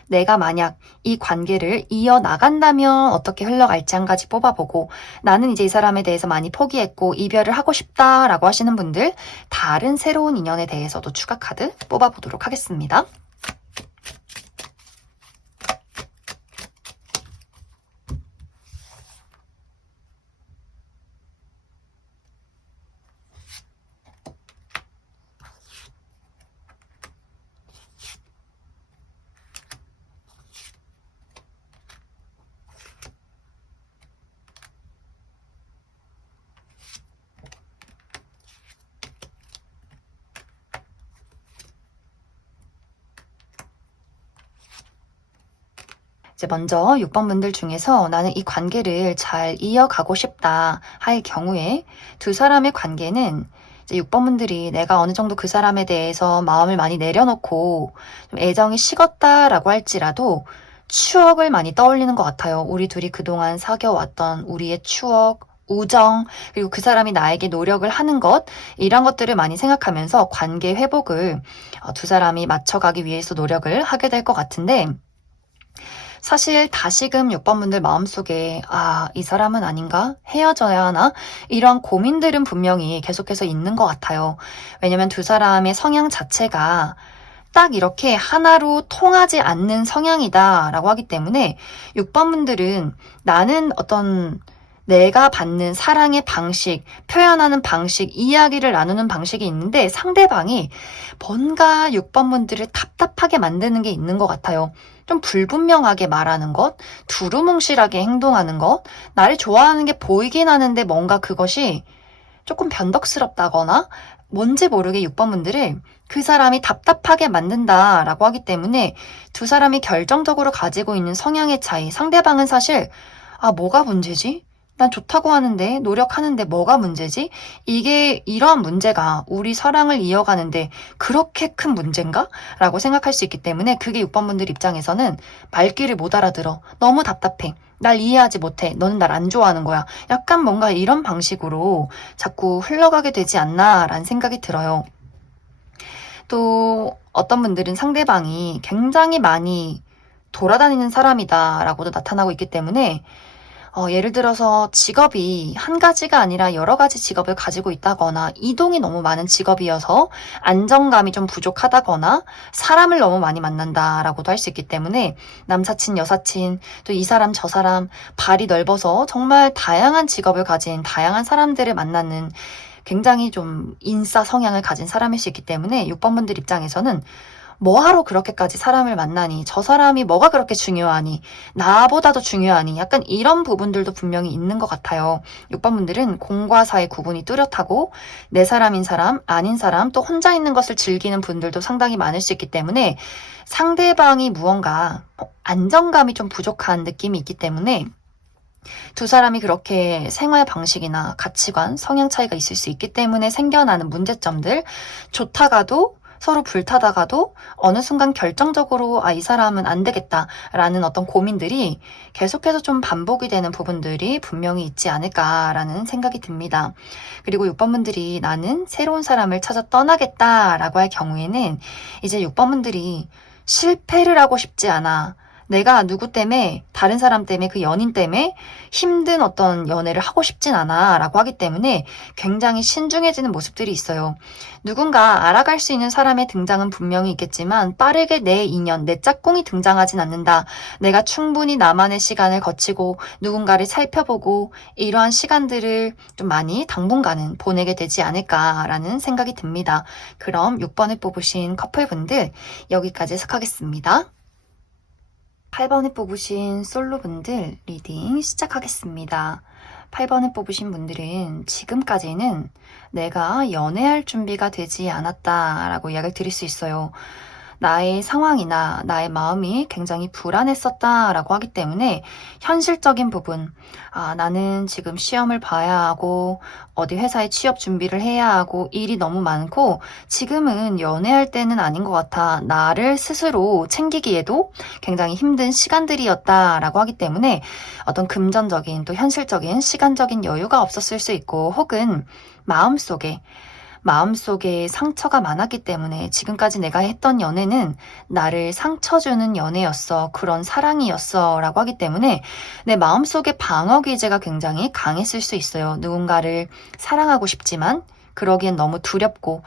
내가 만약 이 관계를 이어나간다면 어떻게 흘러갈지 한 가지 뽑아보고, 나는 이제 이 사람에 대해서 많이 포기했고 이별을 하고 싶다라고 하시는 분들, 다른 새로운 인연에 대해서도 추가 카드 뽑아보도록 하겠습니다. 이제 먼저 6번 분들 중에서 나는 이 관계를 잘 이어가고 싶다 할 경우에, 두 사람의 관계는 이제 6번 분들이 내가 어느 정도 그 사람에 대해서 마음을 많이 내려놓고 좀 애정이 식었다라고 할지라도 추억을 많이 떠올리는 것 같아요. 우리 둘이 그동안 사귀어왔던 우리의 추억, 우정, 그리고 그 사람이 나에게 노력을 하는 것, 이런 것들을 많이 생각하면서 관계 회복을 두 사람이 맞춰가기 위해서 노력을 하게 될 것 같은데, 사실 다시금 6번 분들 마음속에 이 사람은 아닌가? 헤어져야 하나? 이런 고민들은 분명히 계속해서 있는 것 같아요. 왜냐면 두 사람의 성향 자체가 딱 이렇게 하나로 통하지 않는 성향이다라고 하기 때문에 6번 분들은 나는 어떤 내가 받는 사랑의 방식, 표현하는 방식, 이야기를 나누는 방식이 있는데 상대방이 뭔가 6번 분들을 답답하게 만드는 게 있는 것 같아요. 좀 불분명하게 말하는 것, 두루뭉실하게 행동하는 것, 나를 좋아하는 게 보이긴 하는데 뭔가 그것이 조금 변덕스럽다거나 뭔지 모르게 6번 분들을 그 사람이 답답하게 만든다라고 하기 때문에 두 사람이 결정적으로 가지고 있는 성향의 차이, 상대방은 사실 뭐가 문제지? 난 좋다고 하는데, 노력하는데 뭐가 문제지? 이게 이러한 문제가 우리 사랑을 이어가는데 그렇게 큰 문제인가? 라고 생각할 수 있기 때문에 그게 6번 분들 입장에서는 말귀를 못 알아들어. 너무 답답해. 날 이해하지 못해. 너는 날 안 좋아하는 거야. 약간 뭔가 이런 방식으로 자꾸 흘러가게 되지 않나라는 생각이 들어요. 또 어떤 분들은 상대방이 굉장히 많이 돌아다니는 사람이다라고도 나타나고 있기 때문에 예를 들어서 직업이 한 가지가 아니라 여러 가지 직업을 가지고 있다거나 이동이 너무 많은 직업이어서 안정감이 좀 부족하다거나 사람을 너무 많이 만난다라고도 할 수 있기 때문에 남사친, 여사친, 또 이 사람, 저 사람 발이 넓어서 정말 다양한 직업을 가진 다양한 사람들을 만나는 굉장히 좀 인싸 성향을 가진 사람일 수 있기 때문에 6번 분들 입장에서는 뭐하러 그렇게까지 사람을 만나니? 저 사람이 뭐가 그렇게 중요하니? 나보다도 중요하니? 약간 이런 부분들도 분명히 있는 것 같아요. 6번 분들은 공과 사의 구분이 뚜렷하고 내 사람인 사람, 아닌 사람, 또 혼자 있는 것을 즐기는 분들도 상당히 많을 수 있기 때문에 상대방이 무언가 안정감이 좀 부족한 느낌이 있기 때문에 두 사람이 그렇게 생활 방식이나 가치관, 성향 차이가 있을 수 있기 때문에 생겨나는 문제점들, 좋다가도 서로 불타다가도 어느 순간 결정적으로 이 사람은 안 되겠다라는 어떤 고민들이 계속해서 좀 반복이 되는 부분들이 분명히 있지 않을까라는 생각이 듭니다. 그리고 6번 분들이 나는 새로운 사람을 찾아 떠나겠다라고 할 경우에는 이제 6번 분들이 실패를 하고 싶지 않아. 내가 누구 때문에, 다른 사람 때문에, 그 연인 때문에 힘든 어떤 연애를 하고 싶진 않아 라고 하기 때문에 굉장히 신중해지는 모습들이 있어요. 누군가 알아갈 수 있는 사람의 등장은 분명히 있겠지만 빠르게 내 인연, 내 짝꿍이 등장하진 않는다. 내가 충분히 나만의 시간을 거치고 누군가를 살펴보고 이러한 시간들을 좀 많이 당분간은 보내게 되지 않을까라는 생각이 듭니다. 그럼 6번을 뽑으신 커플분들 여기까지 해석하겠습니다. 8번을 뽑으신 솔로분들 리딩 시작하겠습니다. 8번을 뽑으신 분들은 지금까지는 내가 연애할 준비가 되지 않았다라고 이야기를 드릴 수 있어요. 나의 상황이나 나의 마음이 굉장히 불안했었다라고 하기 때문에 현실적인 부분, 나는 지금 시험을 봐야 하고 어디 회사에 취업 준비를 해야 하고 일이 너무 많고 지금은 연애할 때는 아닌 것 같아. 나를 스스로 챙기기에도 굉장히 힘든 시간들이었다라고 하기 때문에 어떤 금전적인 또 현실적인 시간적인 여유가 없었을 수 있고 혹은 마음속에 상처가 많았기 때문에 지금까지 내가 했던 연애는 나를 상처 주는 연애였어. 그런 사랑이었어. 라고 하기 때문에 내 마음속에 방어 기제가 굉장히 강했을 수 있어요. 누군가를 사랑하고 싶지만 그러기엔 너무 두렵고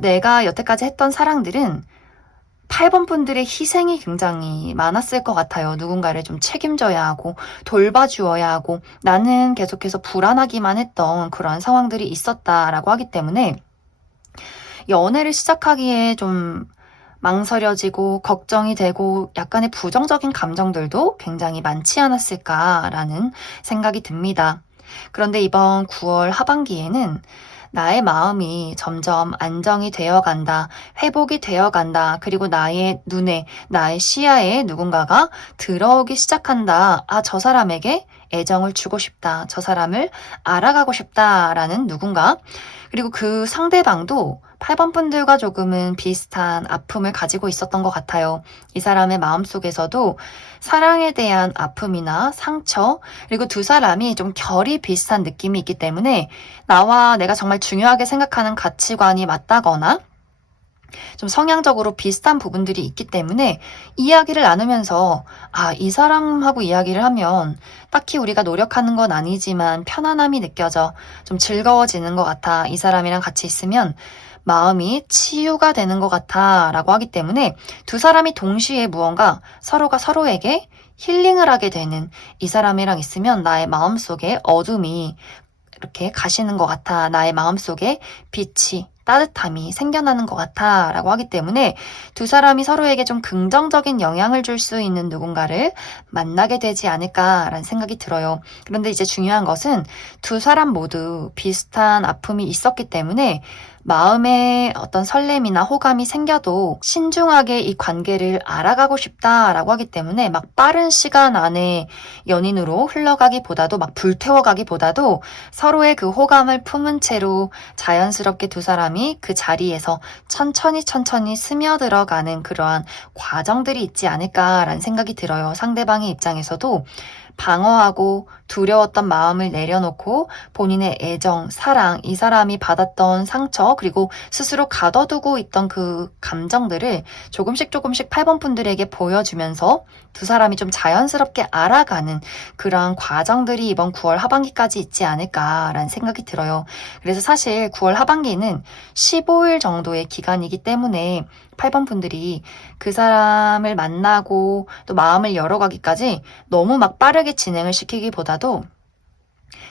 내가 여태까지 했던 사랑들은 8번 분들의 희생이 굉장히 많았을 것 같아요. 누군가를 좀 책임져야 하고 돌봐주어야 하고 나는 계속해서 불안하기만 했던 그런 상황들이 있었다라고 하기 때문에 연애를 시작하기에 좀 망설여지고 걱정이 되고 약간의 부정적인 감정들도 굉장히 많지 않았을까라는 생각이 듭니다. 그런데 이번 9월 하반기에는 나의 마음이 점점 안정이 되어 간다, 회복이 되어 간다, 그리고 나의 눈에, 나의 시야에 누군가가 들어오기 시작한다. 저 사람에게 애정을 주고 싶다. 저 사람을 알아가고 싶다라는 누군가. 그리고 그 상대방도 8번 분들과 조금은 비슷한 아픔을 가지고 있었던 것 같아요. 이 사람의 마음속에서도 사랑에 대한 아픔이나 상처, 그리고 두 사람이 좀 결이 비슷한 느낌이 있기 때문에 나와 내가 정말 중요하게 생각하는 가치관이 맞다거나 좀 성향적으로 비슷한 부분들이 있기 때문에 이야기를 나누면서 이 사람하고 이야기를 하면 딱히 우리가 노력하는 건 아니지만 편안함이 느껴져 좀 즐거워지는 것 같아. 이 사람이랑 같이 있으면 마음이 치유가 되는 것 같아 라고 하기 때문에 두 사람이 동시에 무언가 서로가 서로에게 힐링을 하게 되는 이 사람이랑 있으면 나의 마음속에 어둠이 이렇게 가시는 것 같아. 나의 마음속에 빛이 따뜻함이 생겨나는 것 같아 라고 하기 때문에 두 사람이 서로에게 좀 긍정적인 영향을 줄 수 있는 누군가를 만나게 되지 않을까라는 생각이 들어요. 그런데 이제 중요한 것은 두 사람 모두 비슷한 아픔이 있었기 때문에 마음에 어떤 설렘이나 호감이 생겨도 신중하게 이 관계를 알아가고 싶다라고 하기 때문에 막 빠른 시간 안에 연인으로 흘러가기보다도 막 불태워가기보다도 서로의 그 호감을 품은 채로 자연스럽게 두 사람이 그 자리에서 천천히 스며들어가는 그러한 과정들이 있지 않을까라는 생각이 들어요. 상대방의 입장에서도 방어하고 두려웠던 마음을 내려놓고 본인의 애정, 사랑, 이 사람이 받았던 상처, 그리고 스스로 가둬두고 있던 그 감정들을 조금씩 8번 분들에게 보여주면서 두 사람이 좀 자연스럽게 알아가는 그런 과정들이 이번 9월 하반기까지 있지 않을까라는 생각이 들어요. 그래서 사실 9월 하반기는 15일 정도의 기간이기 때문에 8번 분들이 그 사람을 만나고 또 마음을 열어가기까지 너무 막 빠르게 진행을 시키기보다도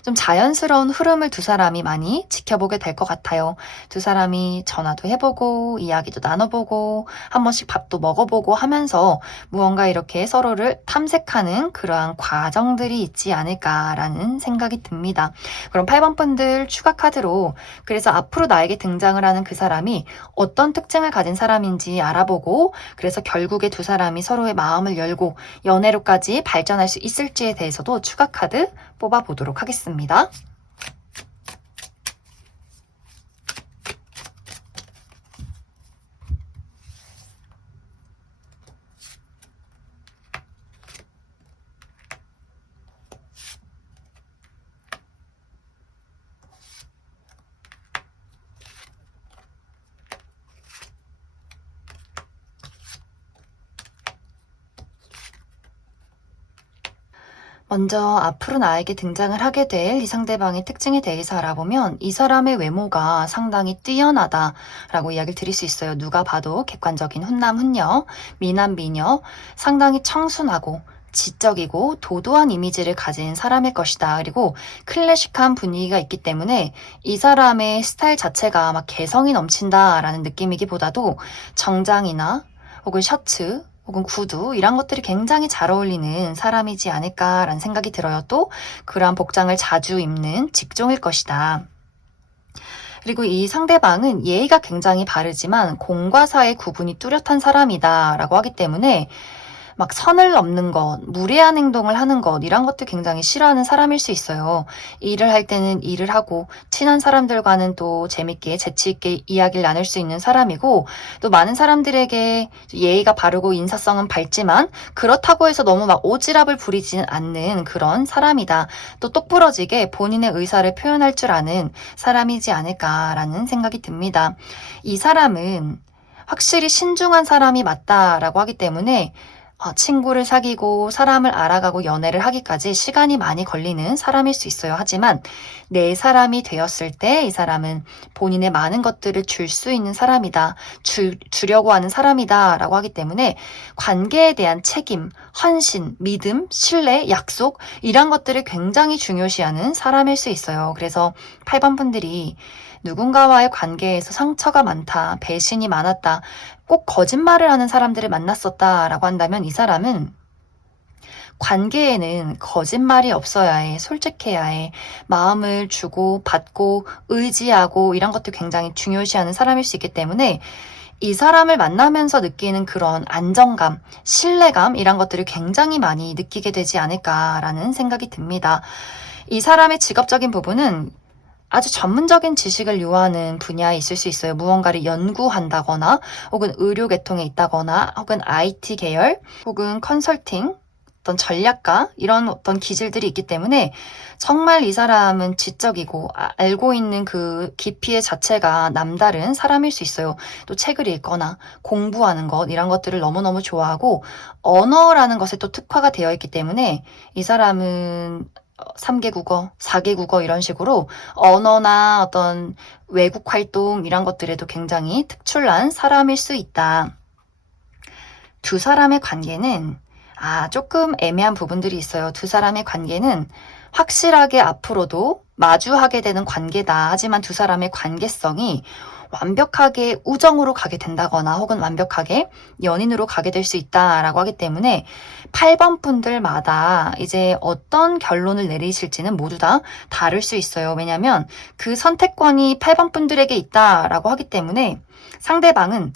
좀 자연스러운 흐름을 두 사람이 많이 지켜보게 될 것 같아요. 두 사람이 전화도 해보고 이야기도 나눠보고 한 번씩 밥도 먹어보고 하면서 무언가 이렇게 서로를 탐색하는 그러한 과정들이 있지 않을까라는 생각이 듭니다. 그럼 8번 분들 추가 카드로 그래서 앞으로 나에게 등장을 하는 그 사람이 어떤 특징을 가진 사람인지 알아보고 그래서 결국에 두 사람이 서로의 마음을 열고 연애로까지 발전할 수 있을지에 대해서도 추가 카드 뽑아보도록 하겠습니다. 먼저 앞으로 나에게 등장을 하게 될 이 상대방의 특징에 대해서 알아보면 이 사람의 외모가 상당히 뛰어나다라고 이야기를 드릴 수 있어요. 누가 봐도 객관적인 훈남 훈녀, 미남 미녀, 상당히 청순하고 지적이고 도도한 이미지를 가진 사람일 것이다. 그리고 클래식한 분위기가 있기 때문에 이 사람의 스타일 자체가 막 개성이 넘친다라는 느낌이기보다도 정장이나 혹은 셔츠, 혹은 구두 이런 것들이 굉장히 잘 어울리는 사람이지 않을까라는 생각이 들어요. 또 그러한 복장을 자주 입는 직종일 것이다. 그리고 이 상대방은 예의가 굉장히 바르지만 공과 사의 구분이 뚜렷한 사람이다라고 하기 때문에 막 선을 넘는 것, 무례한 행동을 하는 것 이런 것도 굉장히 싫어하는 사람일 수 있어요. 일을 할 때는 일을 하고 친한 사람들과는 또 재밌게 재치 있게 이야기를 나눌 수 있는 사람이고 또 많은 사람들에게 예의가 바르고 인사성은 밝지만 그렇다고 해서 너무 막 오지랖을 부리지는 않는 그런 사람이다. 또 똑부러지게 본인의 의사를 표현할 줄 아는 사람이지 않을까라는 생각이 듭니다. 이 사람은 확실히 신중한 사람이 맞다라고 하기 때문에 친구를 사귀고 사람을 알아가고 연애를 하기까지 시간이 많이 걸리는 사람일 수 있어요. 하지만 내 사람이 되었을 때 이 사람은 본인의 많은 것들을 줄 수 있는 사람이다. 주려고 하는 사람이다. 라고 하기 때문에 관계에 대한 책임, 헌신, 믿음, 신뢰, 약속 이런 것들을 굉장히 중요시하는 사람일 수 있어요. 그래서 8번 분들이 누군가와의 관계에서 상처가 많다, 배신이 많았다, 꼭 거짓말을 하는 사람들을 만났었다라고 한다면 이 사람은 관계에는 거짓말이 없어야 해, 솔직해야 해, 마음을 주고 받고 의지하고 이런 것도 굉장히 중요시하는 사람일 수 있기 때문에 이 사람을 만나면서 느끼는 그런 안정감, 신뢰감 이런 것들을 굉장히 많이 느끼게 되지 않을까라는 생각이 듭니다. 이 사람의 직업적인 부분은 아주 전문적인 지식을 요하는 분야에 있을 수 있어요. 무언가를 연구한다거나 혹은 의료 계통에 있다거나 혹은 IT 계열 혹은 컨설팅 어떤 전략가 이런 어떤 기질들이 있기 때문에 정말 이 사람은 지적이고 알고 있는 그 깊이의 자체가 남다른 사람일 수 있어요. 또 책을 읽거나 공부하는 것 이런 것들을 너무너무 좋아하고 언어라는 것에 또 특화가 되어 있기 때문에 이 사람은 3개 국어, 4개 국어 이런 식으로 언어나 어떤 외국 활동 이런 것들에도 굉장히 특출난 사람일 수 있다. 두 사람의 관계는 조금 애매한 부분들이 있어요. 두 사람의 관계는 확실하게 앞으로도 마주하게 되는 관계다. 하지만 두 사람의 관계성이 완벽하게 우정으로 가게 된다거나 혹은 완벽하게 연인으로 가게 될 수 있다라고 하기 때문에 8번 분들마다 이제 어떤 결론을 내리실지는 모두 다 다를 수 있어요. 왜냐하면 그 선택권이 8번 분들에게 있다라고 하기 때문에 상대방은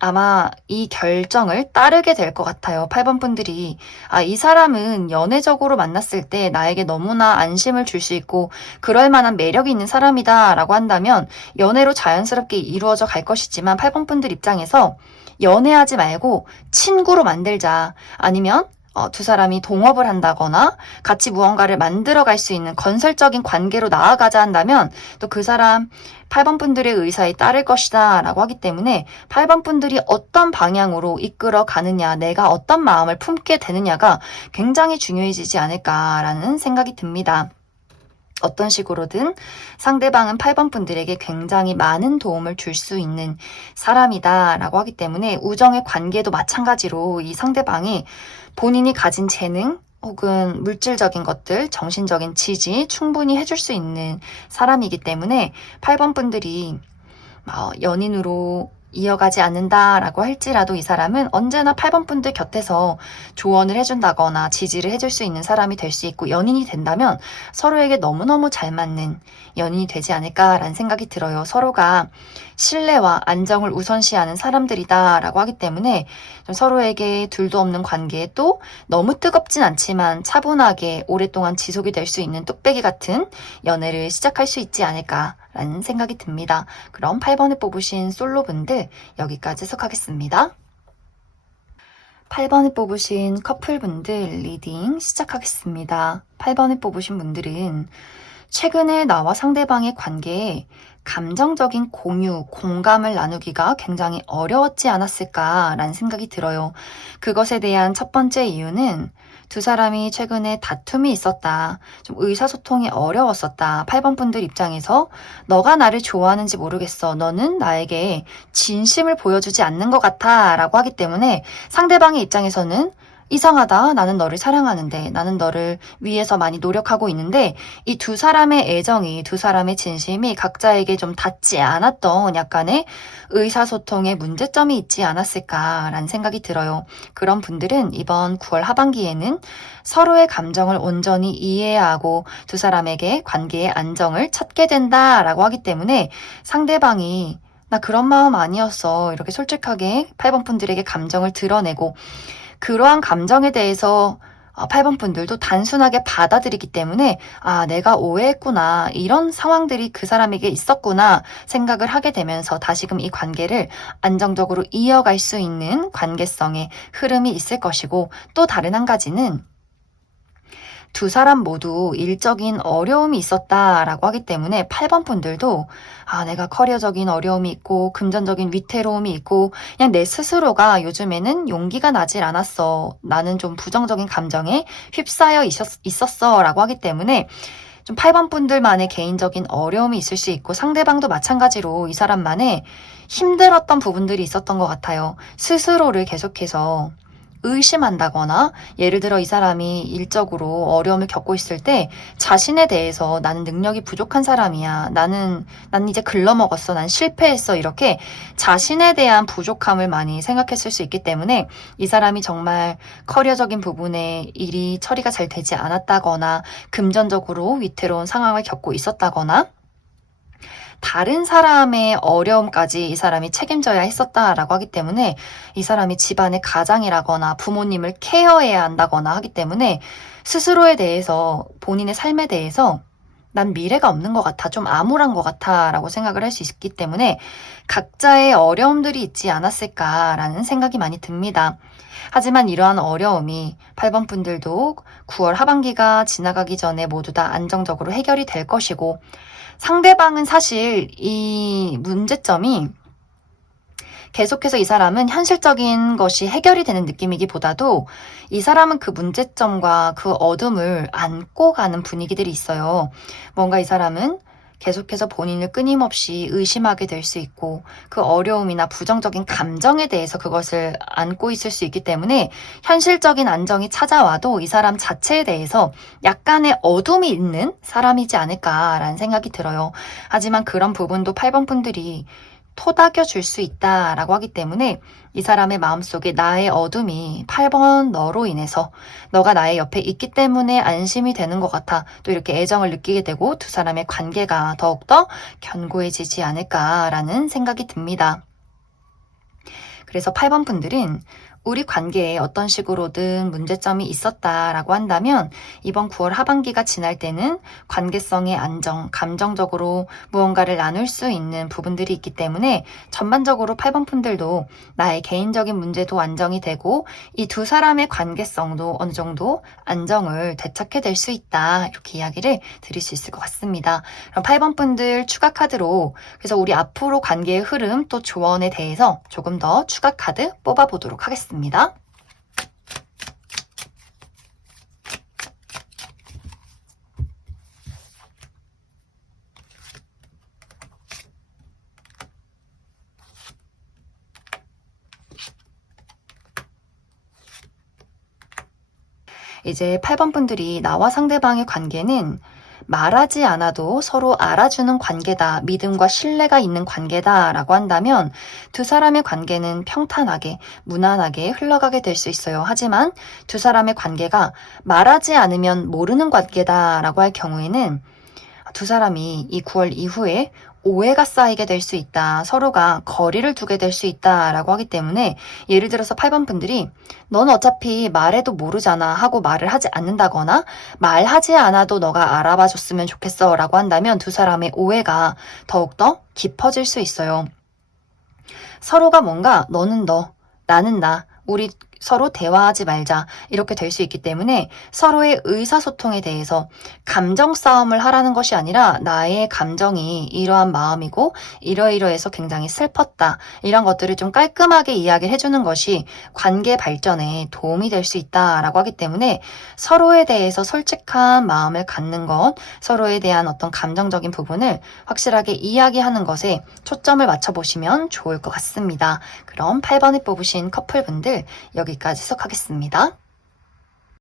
아마 이 결정을 따르게 될 것 같아요. 8번 분들이 이 사람은 연애적으로 만났을 때 나에게 너무나 안심을 줄 수 있고 그럴 만한 매력이 있는 사람이다 라고 한다면 연애로 자연스럽게 이루어져 갈 것이지만 8번 분들 입장에서 연애하지 말고 친구로 만들자, 아니면 두 사람이 동업을 한다거나 같이 무언가를 만들어 갈 수 있는 건설적인 관계로 나아가자 한다면 또 그 사람 8번 분들의 의사에 따를 것이다 라고 하기 때문에 8번 분들이 어떤 방향으로 이끌어 가느냐, 내가 어떤 마음을 품게 되느냐가 굉장히 중요해지지 않을까라는 생각이 듭니다. 어떤 식으로든 상대방은 8번 분들에게 굉장히 많은 도움을 줄 수 있는 사람이다 라고 하기 때문에 우정의 관계도 마찬가지로 이 상대방이 본인이 가진 재능 혹은 물질적인 것들, 정신적인 지지 충분히 해줄 수 있는 사람이기 때문에 8번 분들이 연인으로 이어가지 않는다라고 할지라도 이 사람은 언제나 8번 분들 곁에서 조언을 해준다거나 지지를 해줄 수 있는 사람이 될 수 있고, 연인이 된다면 서로에게 너무너무 잘 맞는 연인이 되지 않을까라는 생각이 들어요. 서로가 신뢰와 안정을 우선시하는 사람들이다라고 하기 때문에 좀 서로에게 둘도 없는 관계에 또 너무 뜨겁진 않지만 차분하게 오랫동안 지속이 될 수 있는 뚝배기 같은 연애를 시작할 수 있지 않을까라는 생각이 듭니다. 그럼 8번을 뽑으신 솔로분들 여기까지 해석하겠습니다. 8번을 뽑으신 커플분들 리딩 시작하겠습니다. 8번을 뽑으신 분들은 최근에 나와 상대방의 관계에 감정적인 공유, 공감을 나누기가 굉장히 어려웠지 않았을까라는 생각이 들어요. 그것에 대한 첫 번째 이유는 두 사람이 최근에 다툼이 있었다. 좀 의사소통이 어려웠었다. 8번 분들 입장에서 너가 나를 좋아하는지 모르겠어. 너는 나에게 진심을 보여주지 않는 것 같아. 라고 하기 때문에 상대방의 입장에서는 이상하다. 나는 너를 사랑하는데, 나는 너를 위해서 많이 노력하고 있는데 이 두 사람의 애정이, 두 사람의 진심이 각자에게 좀 닿지 않았던 약간의 의사소통에 문제점이 있지 않았을까라는 생각이 들어요. 그런 분들은 이번 9월 하반기에는 서로의 감정을 온전히 이해해야 하고 두 사람에게 관계의 안정을 찾게 된다라고 하기 때문에 상대방이 나 그런 마음 아니었어. 이렇게 솔직하게 8번 분들에게 감정을 드러내고 그러한 감정에 대해서 8번 분들도 단순하게 받아들이기 때문에 내가 오해했구나, 이런 상황들이 그 사람에게 있었구나 생각을 하게 되면서 다시금 이 관계를 안정적으로 이어갈 수 있는 관계성의 흐름이 있을 것이고, 또 다른 한 가지는 두 사람 모두 일적인 어려움이 있었다라고 하기 때문에 8번 분들도 내가 커리어적인 어려움이 있고 금전적인 위태로움이 있고 그냥 내 스스로가 요즘에는 용기가 나질 않았어. 나는 좀 부정적인 감정에 휩싸여 있었어 라고 하기 때문에 좀 8번 분들만의 개인적인 어려움이 있을 수 있고, 상대방도 마찬가지로 이 사람만의 힘들었던 부분들이 있었던 것 같아요. 스스로를 계속해서 의심한다거나, 예를 들어 이 사람이 일적으로 어려움을 겪고 있을 때 자신에 대해서 나는 능력이 부족한 사람이야, 나는 이제 글러먹었어, 난 실패했어, 이렇게 자신에 대한 부족함을 많이 생각했을 수 있기 때문에 이 사람이 정말 커리어적인 부분에 일이 처리가 잘 되지 않았다거나 금전적으로 위태로운 상황을 겪고 있었다거나 다른 사람의 어려움까지 이 사람이 책임져야 했었다라고 하기 때문에 이 사람이 집안의 가장이라거나 부모님을 케어해야 한다거나 하기 때문에 스스로에 대해서, 본인의 삶에 대해서 난 미래가 없는 것 같아. 좀 암울한 것 같아. 라고 생각을 할 수 있기 때문에 각자의 어려움들이 있지 않았을까라는 생각이 많이 듭니다. 하지만 이러한 어려움이 8번 분들도 9월 하반기가 지나가기 전에 모두 다 안정적으로 해결이 될 것이고, 상대방은 사실 이 문제점이 계속해서 이 사람은 현실적인 것이 해결이 되는 느낌이기보다도 이 사람은 그 문제점과 그 어둠을 안고 가는 분위기들이 있어요. 뭔가 이 사람은 계속해서 본인을 끊임없이 의심하게 될 수 있고, 그 어려움이나 부정적인 감정에 대해서 그것을 안고 있을 수 있기 때문에 현실적인 안정이 찾아와도 이 사람 자체에 대해서 약간의 어둠이 있는 사람이지 않을까라는 생각이 들어요. 하지만 그런 부분도 8번 분들이 토닥여 줄 수 있다라고 하기 때문에 이 사람의 마음속에 나의 어둠이 8번 너로 인해서 너가 나의 옆에 있기 때문에 안심이 되는 것 같아. 또 이렇게 애정을 느끼게 되고 두 사람의 관계가 더욱더 견고해지지 않을까라는 생각이 듭니다. 그래서 8번 분들은 우리 관계에 어떤 식으로든 문제점이 있었다라고 한다면 이번 9월 하반기가 지날 때는 관계성의 안정, 감정적으로 무언가를 나눌 수 있는 부분들이 있기 때문에 전반적으로 8번 분들도 나의 개인적인 문제도 안정이 되고 이 두 사람의 관계성도 어느 정도 안정을 되찾게 될 수 있다. 이렇게 이야기를 드릴 수 있을 것 같습니다. 그럼 8번 분들 추가 카드로 그래서 우리 앞으로 관계의 흐름 또 조언에 대해서 조금 더 추가 카드 뽑아보도록 하겠습니다. 이제 8번 분들이 나와 상대방의 관계는 말하지 않아도 서로 알아주는 관계다, 믿음과 신뢰가 있는 관계다라고 한다면 두 사람의 관계는 평탄하게, 무난하게 흘러가게 될 수 있어요. 하지만 두 사람의 관계가 말하지 않으면 모르는 관계다라고 할 경우에는 두 사람이 이 9월 이후에 오해가 쌓이게 될 수 있다. 서로가 거리를 두게 될 수 있다라고 하기 때문에 예를 들어서 8번 분들이 넌 어차피 말해도 모르잖아 하고 말을 하지 않는다거나 말하지 않아도 너가 알아봐 줬으면 좋겠어 라고 한다면 두 사람의 오해가 더욱더 깊어질 수 있어요. 서로가 뭔가 너는 너, 나는 나, 우리 서로 대화하지 말자 이렇게 될 수 있기 때문에 서로의 의사소통에 대해서 감정 싸움을 하라는 것이 아니라 나의 감정이 이러한 마음이고 이러이러해서 굉장히 슬펐다 이런 것들을 좀 깔끔하게 이야기를 해주는 것이 관계 발전에 도움이 될 수 있다라고 하기 때문에 서로에 대해서 솔직한 마음을 갖는 것 서로에 대한 어떤 감정적인 부분을 확실하게 이야기하는 것에 초점을 맞춰보시면 좋을 것 같습니다. 그럼 8번을 뽑으신 커플분들 여기까지 해석하겠습니다.